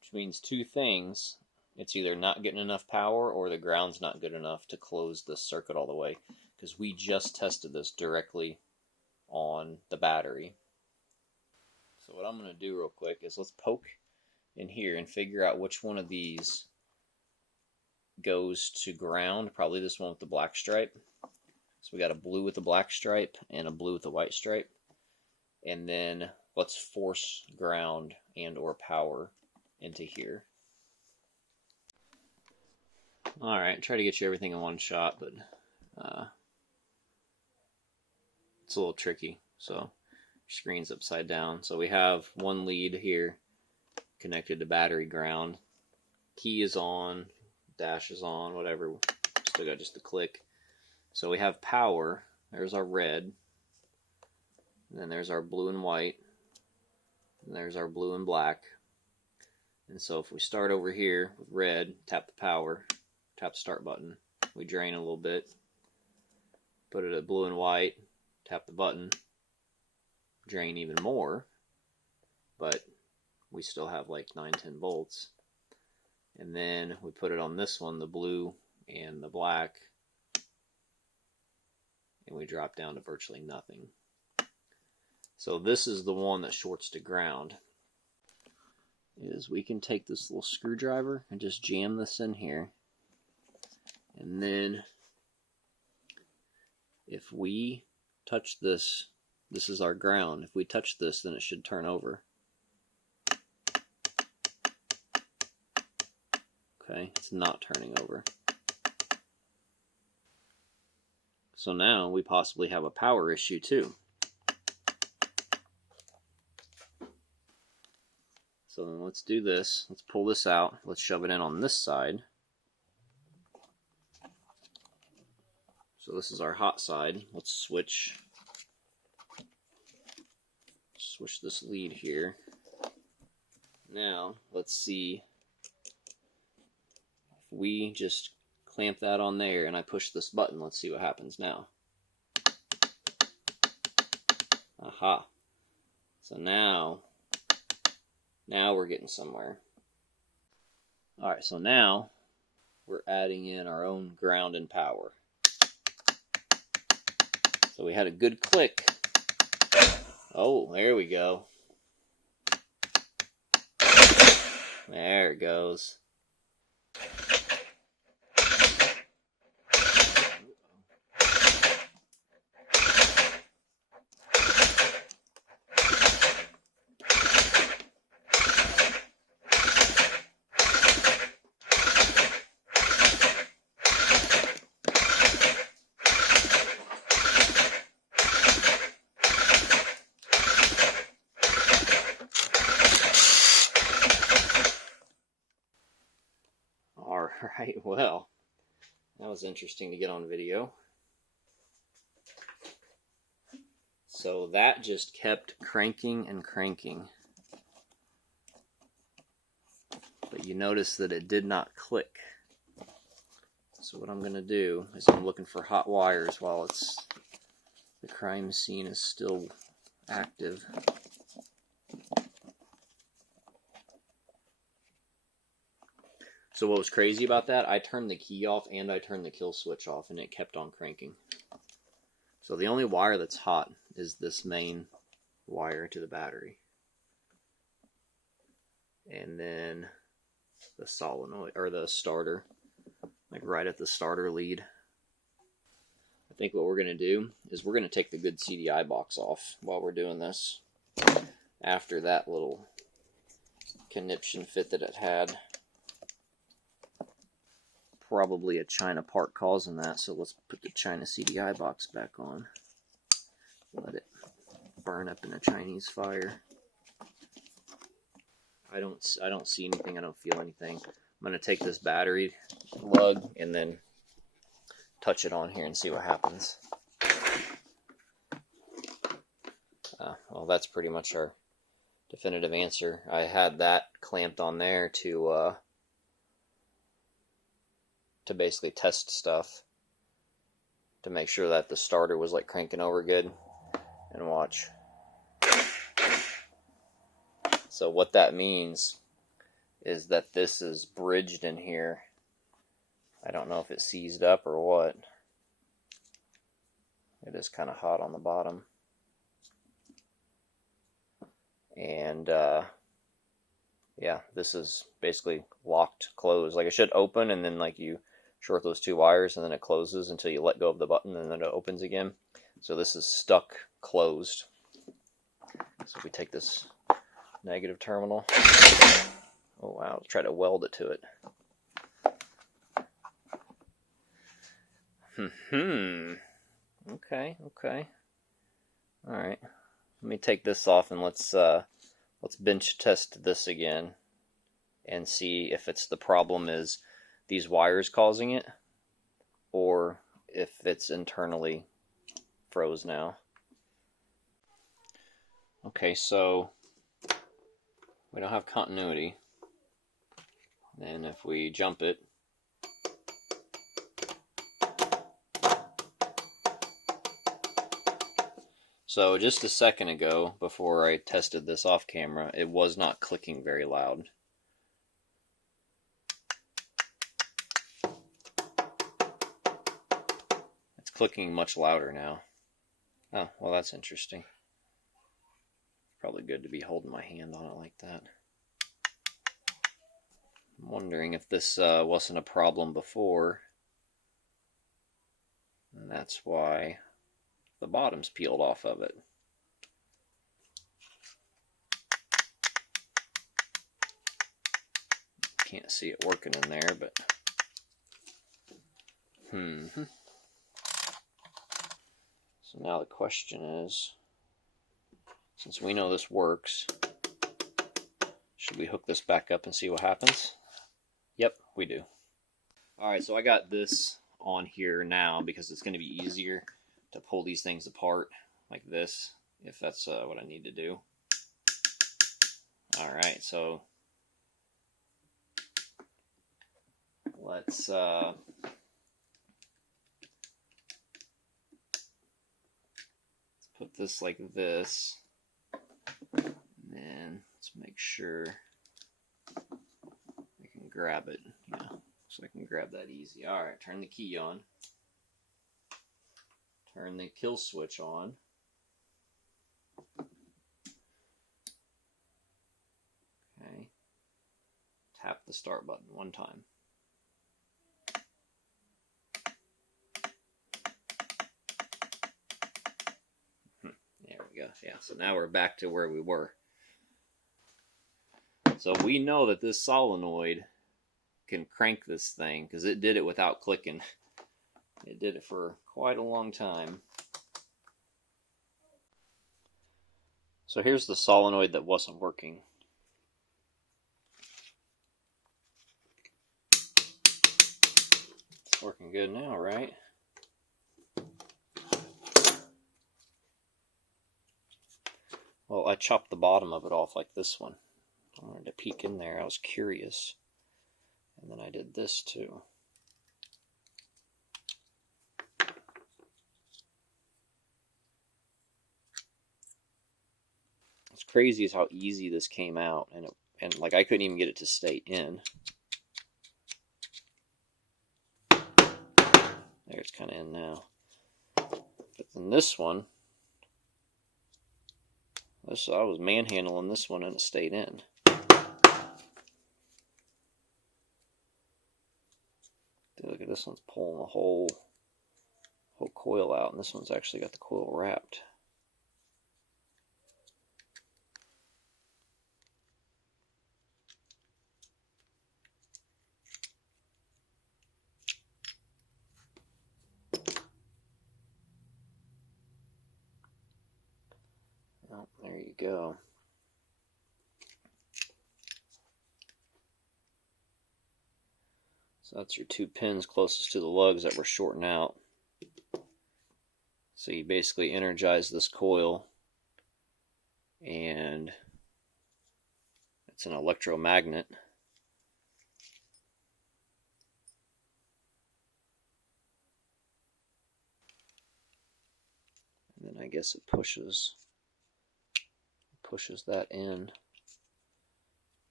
Which means two things. It's either not getting enough power or the ground's not good enough to close this circuit all the way. Because we just tested this directly on the battery. So what I'm going to do real quick is let's poke in here and figure out which one of these goes to ground. Probably this one with the black stripe. So we got a blue with the black stripe and a blue with the white stripe. And then let's force ground and or power into here. Alright, try to get you everything in one shot, but it's a little tricky. So screen's upside down. So we have one lead here connected to battery ground. Key is on, dash is on, whatever. Still got just the click. So we have power. There's our red. And then there's our blue and white. And there's our blue and black. And so if we start over here with red, tap the power, tap the start button. We drain a little bit. Put it at blue and white, tap the button, drain even more. But we still have like 9-10 volts. And then we put it on this one, the blue and the black, and we drop down to virtually nothing. So this is the one that shorts to ground. Is we can take this little screwdriver and just jam this in here, and then if we touch this, this is our ground. If we touch this, then it should turn over. Okay, it's not turning over. So now we possibly have a power issue too. So then let's do this. Let's pull this out. Let's shove it in on this side. So this is our hot side. Let's switch this lead here. Now let's see if we just clamp that on there and I push this button. Let's see what happens now. Aha. So now we're getting somewhere. Alright, so now we're adding in our own ground and power. So we had a good click. Oh, there we go. There it goes. Alright, well, that was interesting to get on video. So that just kept cranking and cranking. But you notice that it did not click. So what I'm going to do is I'm looking for hot wires while the crime scene is still active. So what was crazy about that, I turned the key off and I turned the kill switch off and it kept on cranking. So the only wire that's hot is this main wire to the battery. And then the solenoid, or the starter, like right at the starter lead. I think what we're going to do is we're going to take the good CDI box off while we're doing this. After that little conniption fit that it had. Probably a China part causing that, so let's put the China CDI box back on. Let it burn up in a Chinese fire. I don't see anything, I don't feel anything. I'm going to take this battery lug and then touch it on here and see what happens. Well, that's pretty much our definitive answer. I had that clamped on there to basically test stuff, to make sure that the starter was like cranking over good. And watch. So what that means is that this is bridged in here. I don't know if it seized up or what. It is kind of hot on the bottom. And yeah, this is basically locked closed. Like, it should open, and then like you short those two wires, and then it closes until you let go of the button, and then it opens again. So this is stuck closed. So if we take this negative terminal, oh wow, let's try to weld it to it. Okay. All right. Let me take this off, and let's bench test this again and see if it's the problem is these wires causing it, or if it's internally froze now. Okay, so we don't have continuity. And if we jump it, so just a second ago, before I tested this off camera, it was not clicking very loud. It's clicking much louder now. Oh, well, that's interesting. Probably good to be holding my hand on it like that. I'm wondering if this wasn't a problem before, and that's why the bottom's peeled off of it. Can't see it working in there, but So now the question is, since we know this works, should we hook this back up and see what happens? Yep, we do. Alright, so I got this on here now because it's going to be easier to pull these things apart like this, if that's what I need to do. Alright, so let's put this like this, and then let's make sure I can grab it. Yeah, so I can grab that easy. Alright, turn the key on. Turn the kill switch on. Okay. Tap the start button one time. There we go. Yeah, so now we're back to where we were. So we know that this solenoid can crank this thing because it did it without clicking. It did it for quite a long time. So here's the solenoid that wasn't working. It's working good now, right? Well, I chopped the bottom of it off like this one. I wanted to peek in there. I was curious. And then I did this too. What's crazy is how easy this came out, and like I couldn't even get it to stay in. There, it's kind of in now. But then this one, I was manhandling this one and it stayed in. Look at this one's pulling the whole coil out, and this one's actually got the coil wrapped. Oh, there you go. So that's your two pins closest to the lugs that we're shorting out. So you basically energize this coil and it's an electromagnet. And then I guess it pushes that in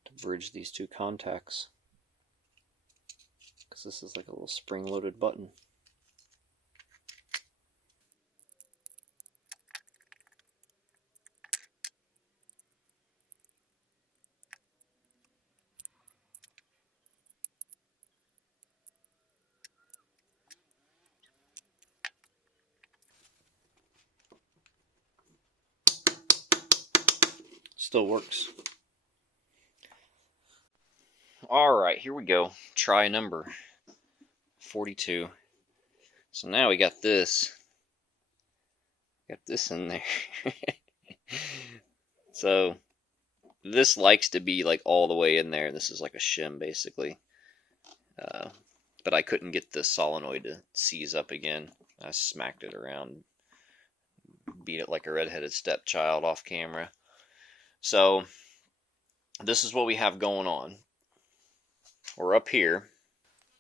to bridge these two contacts, because this is like a little spring-loaded button. Still works. Alright, here we go. Try number 42. So now we got this. Got this in there. So this likes to be like all the way in there. This is like a shim basically. But I couldn't get the solenoid to seize up again. I smacked it around. Beat it like a redheaded stepchild off camera. So this is what we have going on. We're up here.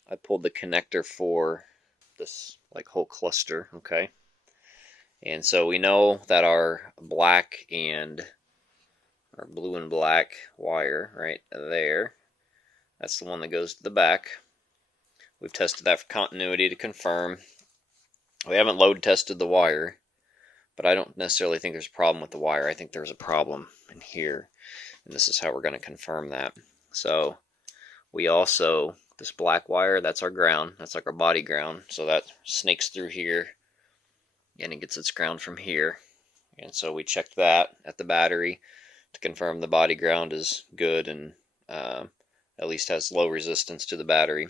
I pulled the connector for this like whole cluster, okay? And so we know that our black and our blue and black wire right there, that's the one that goes to the back. We've tested that for continuity to confirm. We haven't load tested the wire, but I don't necessarily think there's a problem with the wire. I think there's a problem in here, and this is how we're going to confirm that. So we also, this black wire, that's our ground. That's like our body ground. So that snakes through here, and it gets its ground from here. And so we checked that at the battery to confirm the body ground is good and at least has low resistance to the battery.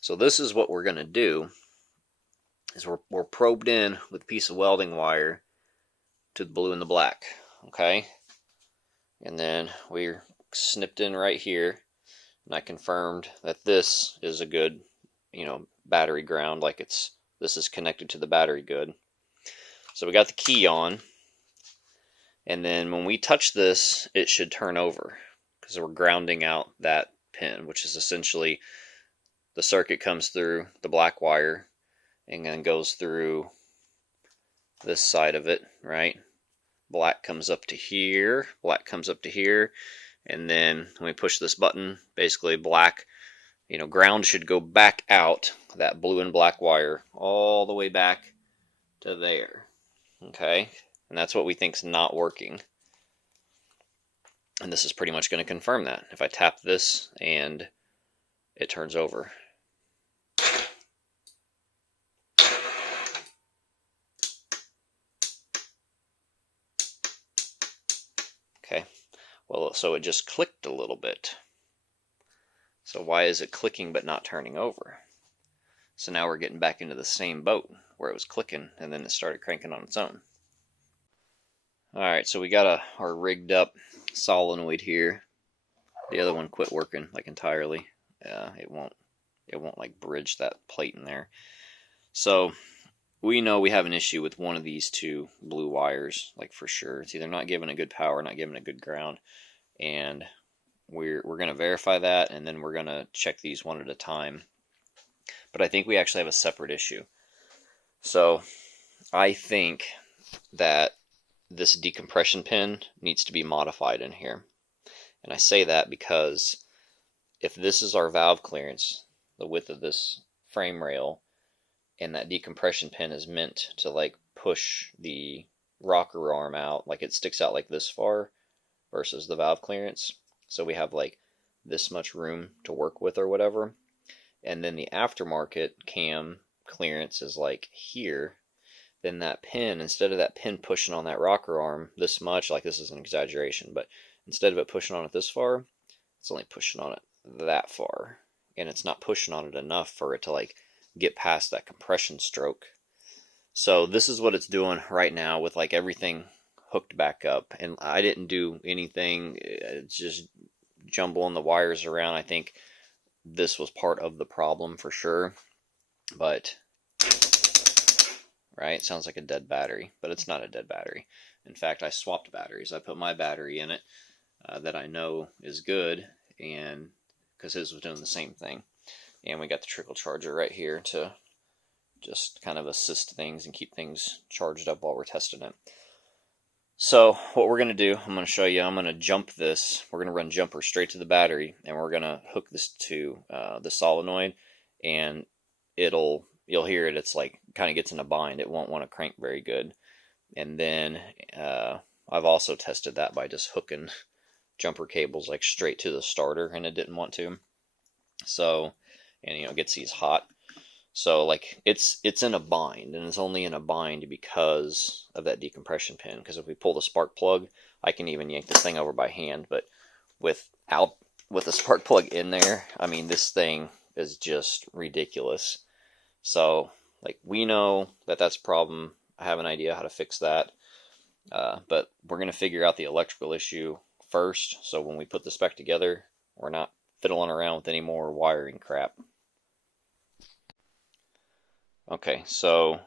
So this is what we're going to do, is we're probed in with a piece of welding wire to the blue and the black, okay? And then we're snipped in right here, and I confirmed that this is a good, battery ground, like this is connected to the battery good. So we got the key on, and then when we touch this, it should turn over, because we're grounding out that pin, which is essentially the circuit comes through the black wire and then goes through this side of it, right? Black comes up to here, black comes up to here, and then when we push this button, basically black, ground should go back out that blue and black wire all the way back to there, okay? And that's what we think's not working. And this is pretty much going to confirm that. If I tap this and it turns over. Okay, well, so it just clicked a little bit. So why is it clicking but not turning over? So now we're getting back into the same boat where it was clicking and then it started cranking on its own. Alright, so we got our rigged up solenoid here. The other one quit working like entirely. It won't like bridge that plate in there. So we know we have an issue with one of these two blue wires, like for sure. It's either not giving a good power, not giving a good ground, and we're going to verify that, and then we're going to check these one at a time. But I think we actually have a separate issue. So I think that this decompression pin needs to be modified in here. And I say that because if this is our valve clearance, the width of this frame rail, and that decompression pin is meant to like push the rocker arm out, like it sticks out like this far versus the valve clearance. So we have like this much room to work with or whatever. And then the aftermarket cam clearance is like here. Then that pin, instead of that pin pushing on that rocker arm this much, like this is an exaggeration, but instead of it pushing on it this far, it's only pushing on it that far. And it's not pushing on it enough for it to like get past that compression stroke. So this is what it's doing right now with like everything hooked back up. And I didn't do anything. It's just jumbling the wires around. I think this was part of the problem for sure. But right, sounds like a dead battery, but it's not a dead battery. In fact, I swapped batteries. I put my battery in it that I know is good, and because his was doing the same thing. And we got the trickle charger right here to just kind of assist things and keep things charged up while we're testing it. So what we're going to do, I'm going to show you, I'm going to jump this. We're going to run jumper straight to the battery, and we're going to hook this to the solenoid, and you'll hear it, it's like kind of gets in a bind. It won't want to crank very good. And then I've also tested that by just hooking jumper cables like straight to the starter, and it didn't want to. So, and it gets these hot. So like it's in a bind, and it's only in a bind because of that decompression pin. Because if we pull the spark plug, I can even yank this thing over by hand. But with the spark plug in there, I mean, this thing is just ridiculous. So like we know that that's a problem. I have an idea how to fix that. But we're going to figure out the electrical issue first. So when we put this back together, we're not fiddling around with any more wiring crap. Okay, so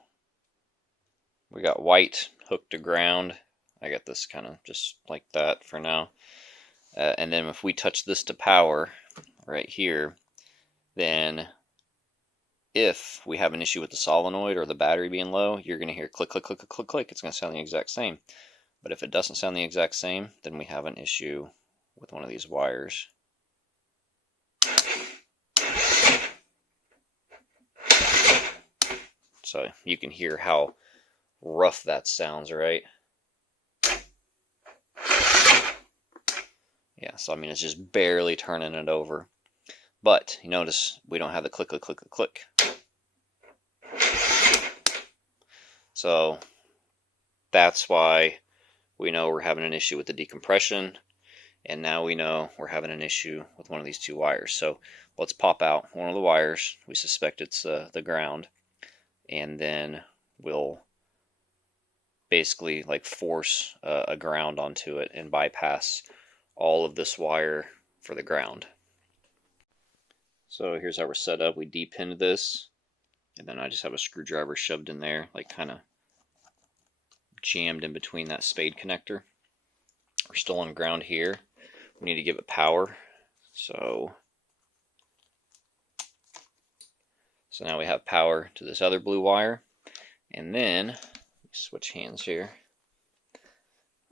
we got white hooked to ground. I got this kind of just like that for now. And then if we touch this to power right here, then if we have an issue with the solenoid or the battery being low, you're going to hear click, click, click, click, click, click. It's going to sound the exact same. But if it doesn't sound the exact same, then we have an issue with one of these wires. So you can hear how rough that sounds, right? Yeah, so I mean, it's just barely turning it over. But you notice we don't have the click, click, click, click, click. So that's why we know we're having an issue with the decompression. And now we know we're having an issue with one of these two wires. So let's pop out one of the wires. We suspect it's the ground. And then we'll basically like force a ground onto it and bypass all of this wire for the ground. So here's how we're set up. We depinned this, and then I just have a screwdriver shoved in there, like kind of jammed in between that spade connector. We're still on ground here. We need to give it power. So now we have power to this other blue wire. And then, switch hands here.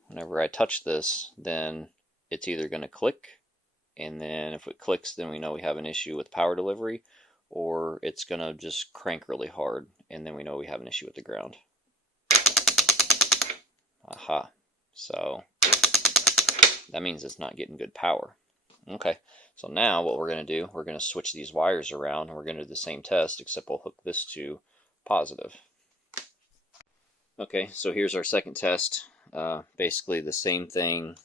Whenever I touch this, then it's either going to click, and then if it clicks, then we know we have an issue with power delivery, or it's going to just crank really hard, and then we know we have an issue with the ground. Aha. So that means it's not getting good power. Okay. So now what we're going to do, we're going to switch these wires around, and we're going to do the same test, except we'll hook this to positive. Okay, so here's our second test. Basically the same thing,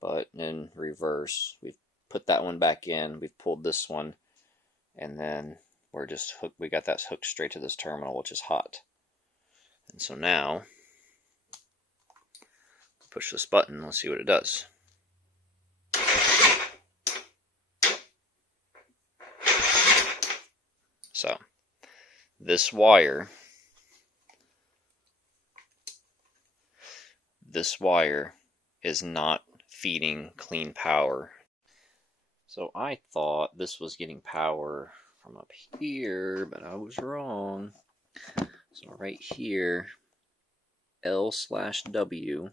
but in reverse. We've put that one back in, we've pulled this one, and then we're just hooked. We got that hooked straight to this terminal, which is hot. And so now, push this button, let's see what it does. So, this wire is not feeding clean power. So I thought this was getting power from up here, but I was wrong. So right here, L/W,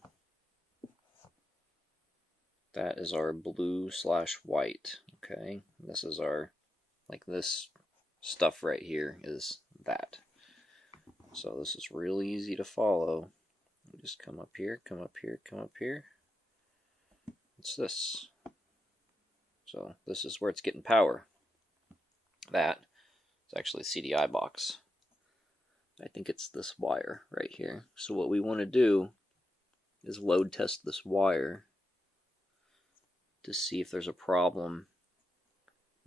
that is our blue/white, okay? This is our, like this stuff right here is that. So this is really easy to follow. We just come up here, come up here, come up here. It's this. So this is where it's getting power. That is actually a CDI box. I think it's this wire right here. So what we want to do is load test this wire to see if there's a problem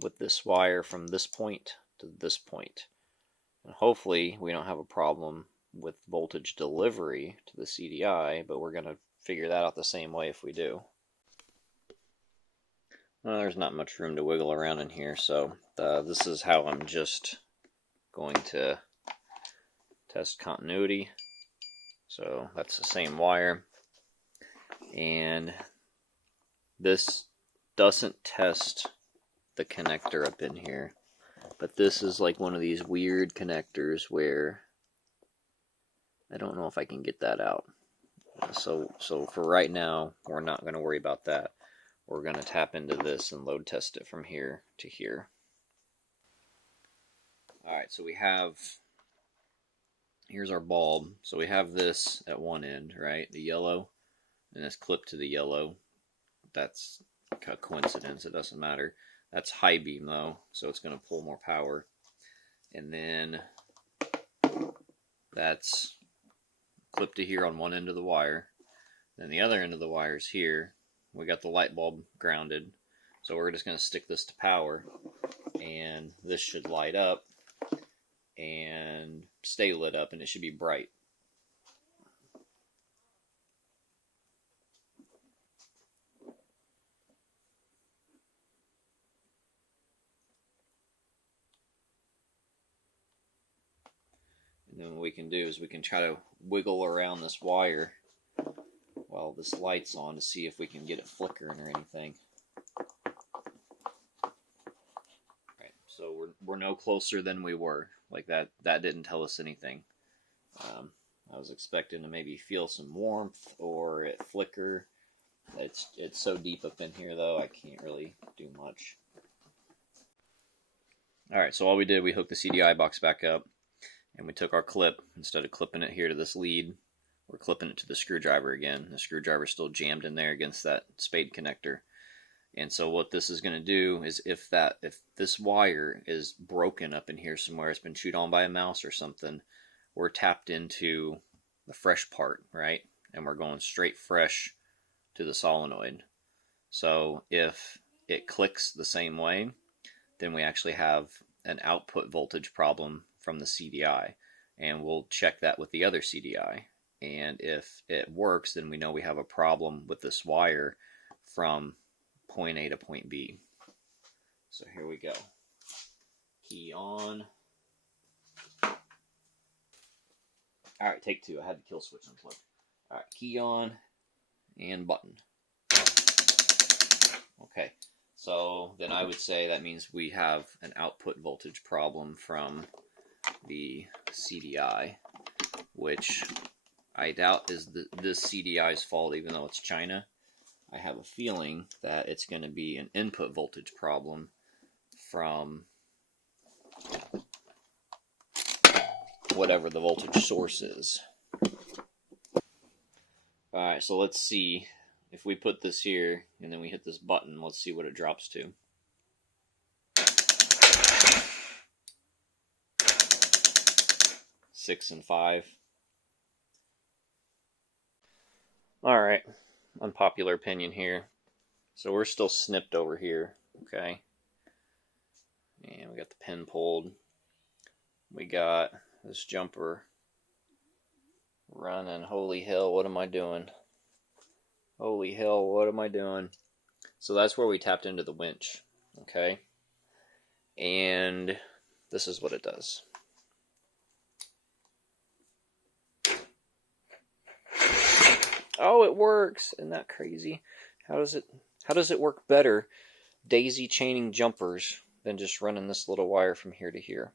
with this wire from this point to this point. And hopefully we don't have a problem with voltage delivery to the CDI, but we're going to figure that out the same way if we do. Well, there's not much room to wiggle around in here, so this is how I'm just going to test continuity. So that's the same wire. And this doesn't test the connector up in here, but this is like one of these weird connectors where I don't know if I can get that out. So for right now, we're not going to worry about that. We're going to tap into this and load test it from here to here. Alright, so here's our bulb. So we have this at one end, right? The yellow, and it's clipped to the yellow. That's a coincidence, it doesn't matter. That's high beam though, so it's going to pull more power. And then that's clipped to here on one end of the wire. Then the other end of the wire is here. We got the light bulb grounded, so we're just going to stick this to power, and this should light up and stay lit up, and it should be bright. And then what we can do is we can try to wiggle around this wire while this light's on to see if we can get it flickering or anything. Right, so we're no closer than we were. Like that didn't tell us anything. I was expecting to maybe feel some warmth or it flicker. It's so deep up in here though, I can't really do much. Alright, so all we did, we hooked the CDI box back up, and we took our clip, instead of clipping it here to this lead, we're clipping it to the screwdriver again. The screwdriver's still jammed in there against that spade connector. And so what this is going to do is if this wire is broken up in here somewhere, it's been chewed on by a mouse or something, we're tapped into the fresh part, right? And we're going straight fresh to the solenoid. So if it clicks the same way, then we actually have an output voltage problem from the CDI. And we'll check that with the other CDI. And if it works, then we know we have a problem with this wire from point A to point B. So here we go. Key on. Alright, take two. I had the kill switch unplugged. Alright, key on and button. Okay, so then I would say that means we have an output voltage problem from the CDI, which I doubt is this CDI's fault, even though it's China. I have a feeling that it's going to be an input voltage problem from whatever the voltage source is. Alright, so let's see. If we put this here and then we hit this button, let's see what it drops to. Six and 5. Alright, unpopular opinion here. So we're still snipped over here, okay? And we got the pin pulled. We got this jumper running. Holy hell, what am I doing? Holy hell, what am I doing? So that's where we tapped into the winch, okay? And this is what it does. Oh, it works! Isn't that crazy? How does it work better daisy chaining jumpers than just running this little wire from here to here?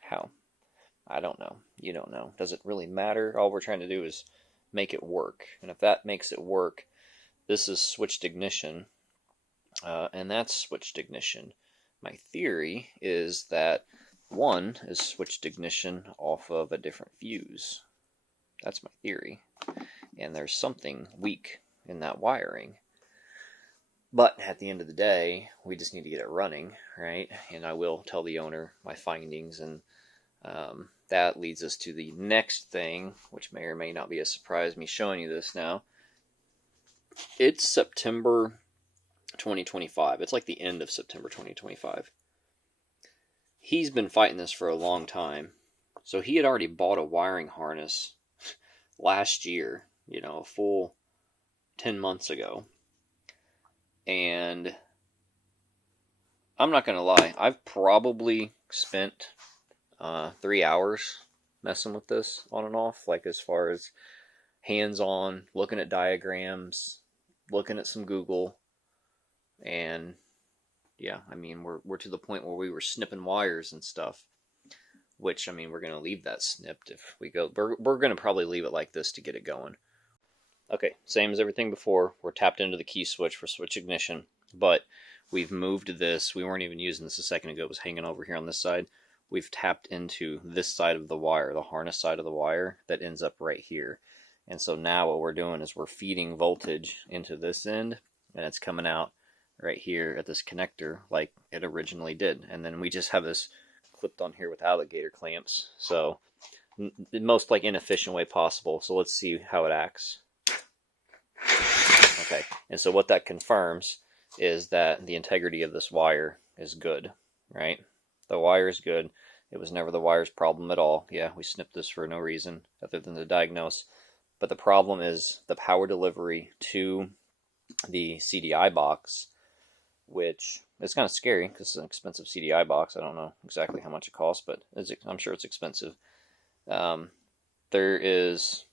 How? I don't know. You don't know. Does it really matter? All we're trying to do is make it work. And if that makes it work, this is switched ignition, and that's switched ignition. My theory is that one is switched ignition off of a different fuse. That's my theory. And there's something weak in that wiring. But at the end of the day, we just need to get it running, right? And I will tell the owner my findings, and that leads us to the next thing, which may or may not be a surprise, me showing you this now. It's September 2025. It's like the end of September 2025. He's been fighting this for a long time. So he had already bought a wiring harness last year, you know, a full 10 months ago. And I'm not going to lie, I've probably spent 3 hours messing with this on and off, like as far as hands-on, looking at diagrams, looking at some Google, and yeah, I mean, we're to the point where we were snipping wires and stuff, which, I mean, we're going to leave that snipped if we go. We're going to probably leave it like this to get it going. Okay, same as everything before. We're tapped into the key switch for switch ignition, but we've moved this. We weren't even using this a second ago. It was hanging over here on this side. We've tapped into this side of the wire, the harness side of the wire that ends up right here. And so now what we're doing is we're feeding voltage into this end, and it's coming out right here at this connector like it originally did. And then we just have this clipped on here with alligator clamps. So the most like inefficient way possible. So let's see how it acts. Okay, and so what that confirms is that the integrity of this wire is good, right? The wire is good. It was never the wire's problem at all. Yeah, we snipped this for no reason other than to diagnose. But the problem is the power delivery to the CDI box, which is kind of scary because it's an expensive CDI box. I don't know exactly how much it costs, but I'm sure it's expensive. There is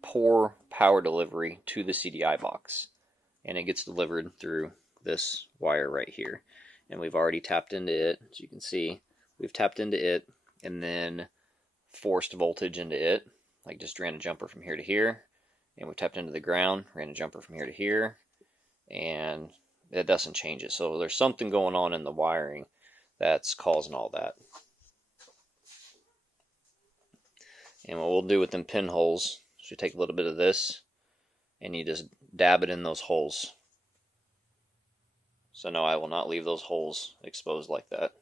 poor power delivery to the CDI box, and it gets delivered through this wire right here. And we've already tapped into it, as you can see. We've tapped into it and then forced voltage into it, like just ran a jumper from here to here, and we tapped into the ground, ran a jumper from here to here, and it doesn't change it. So there's something going on in the wiring that's causing all that. And what we'll do with them pinholes is we take a little bit of this and you just dab it in those holes. So no, I will not leave those holes exposed like that.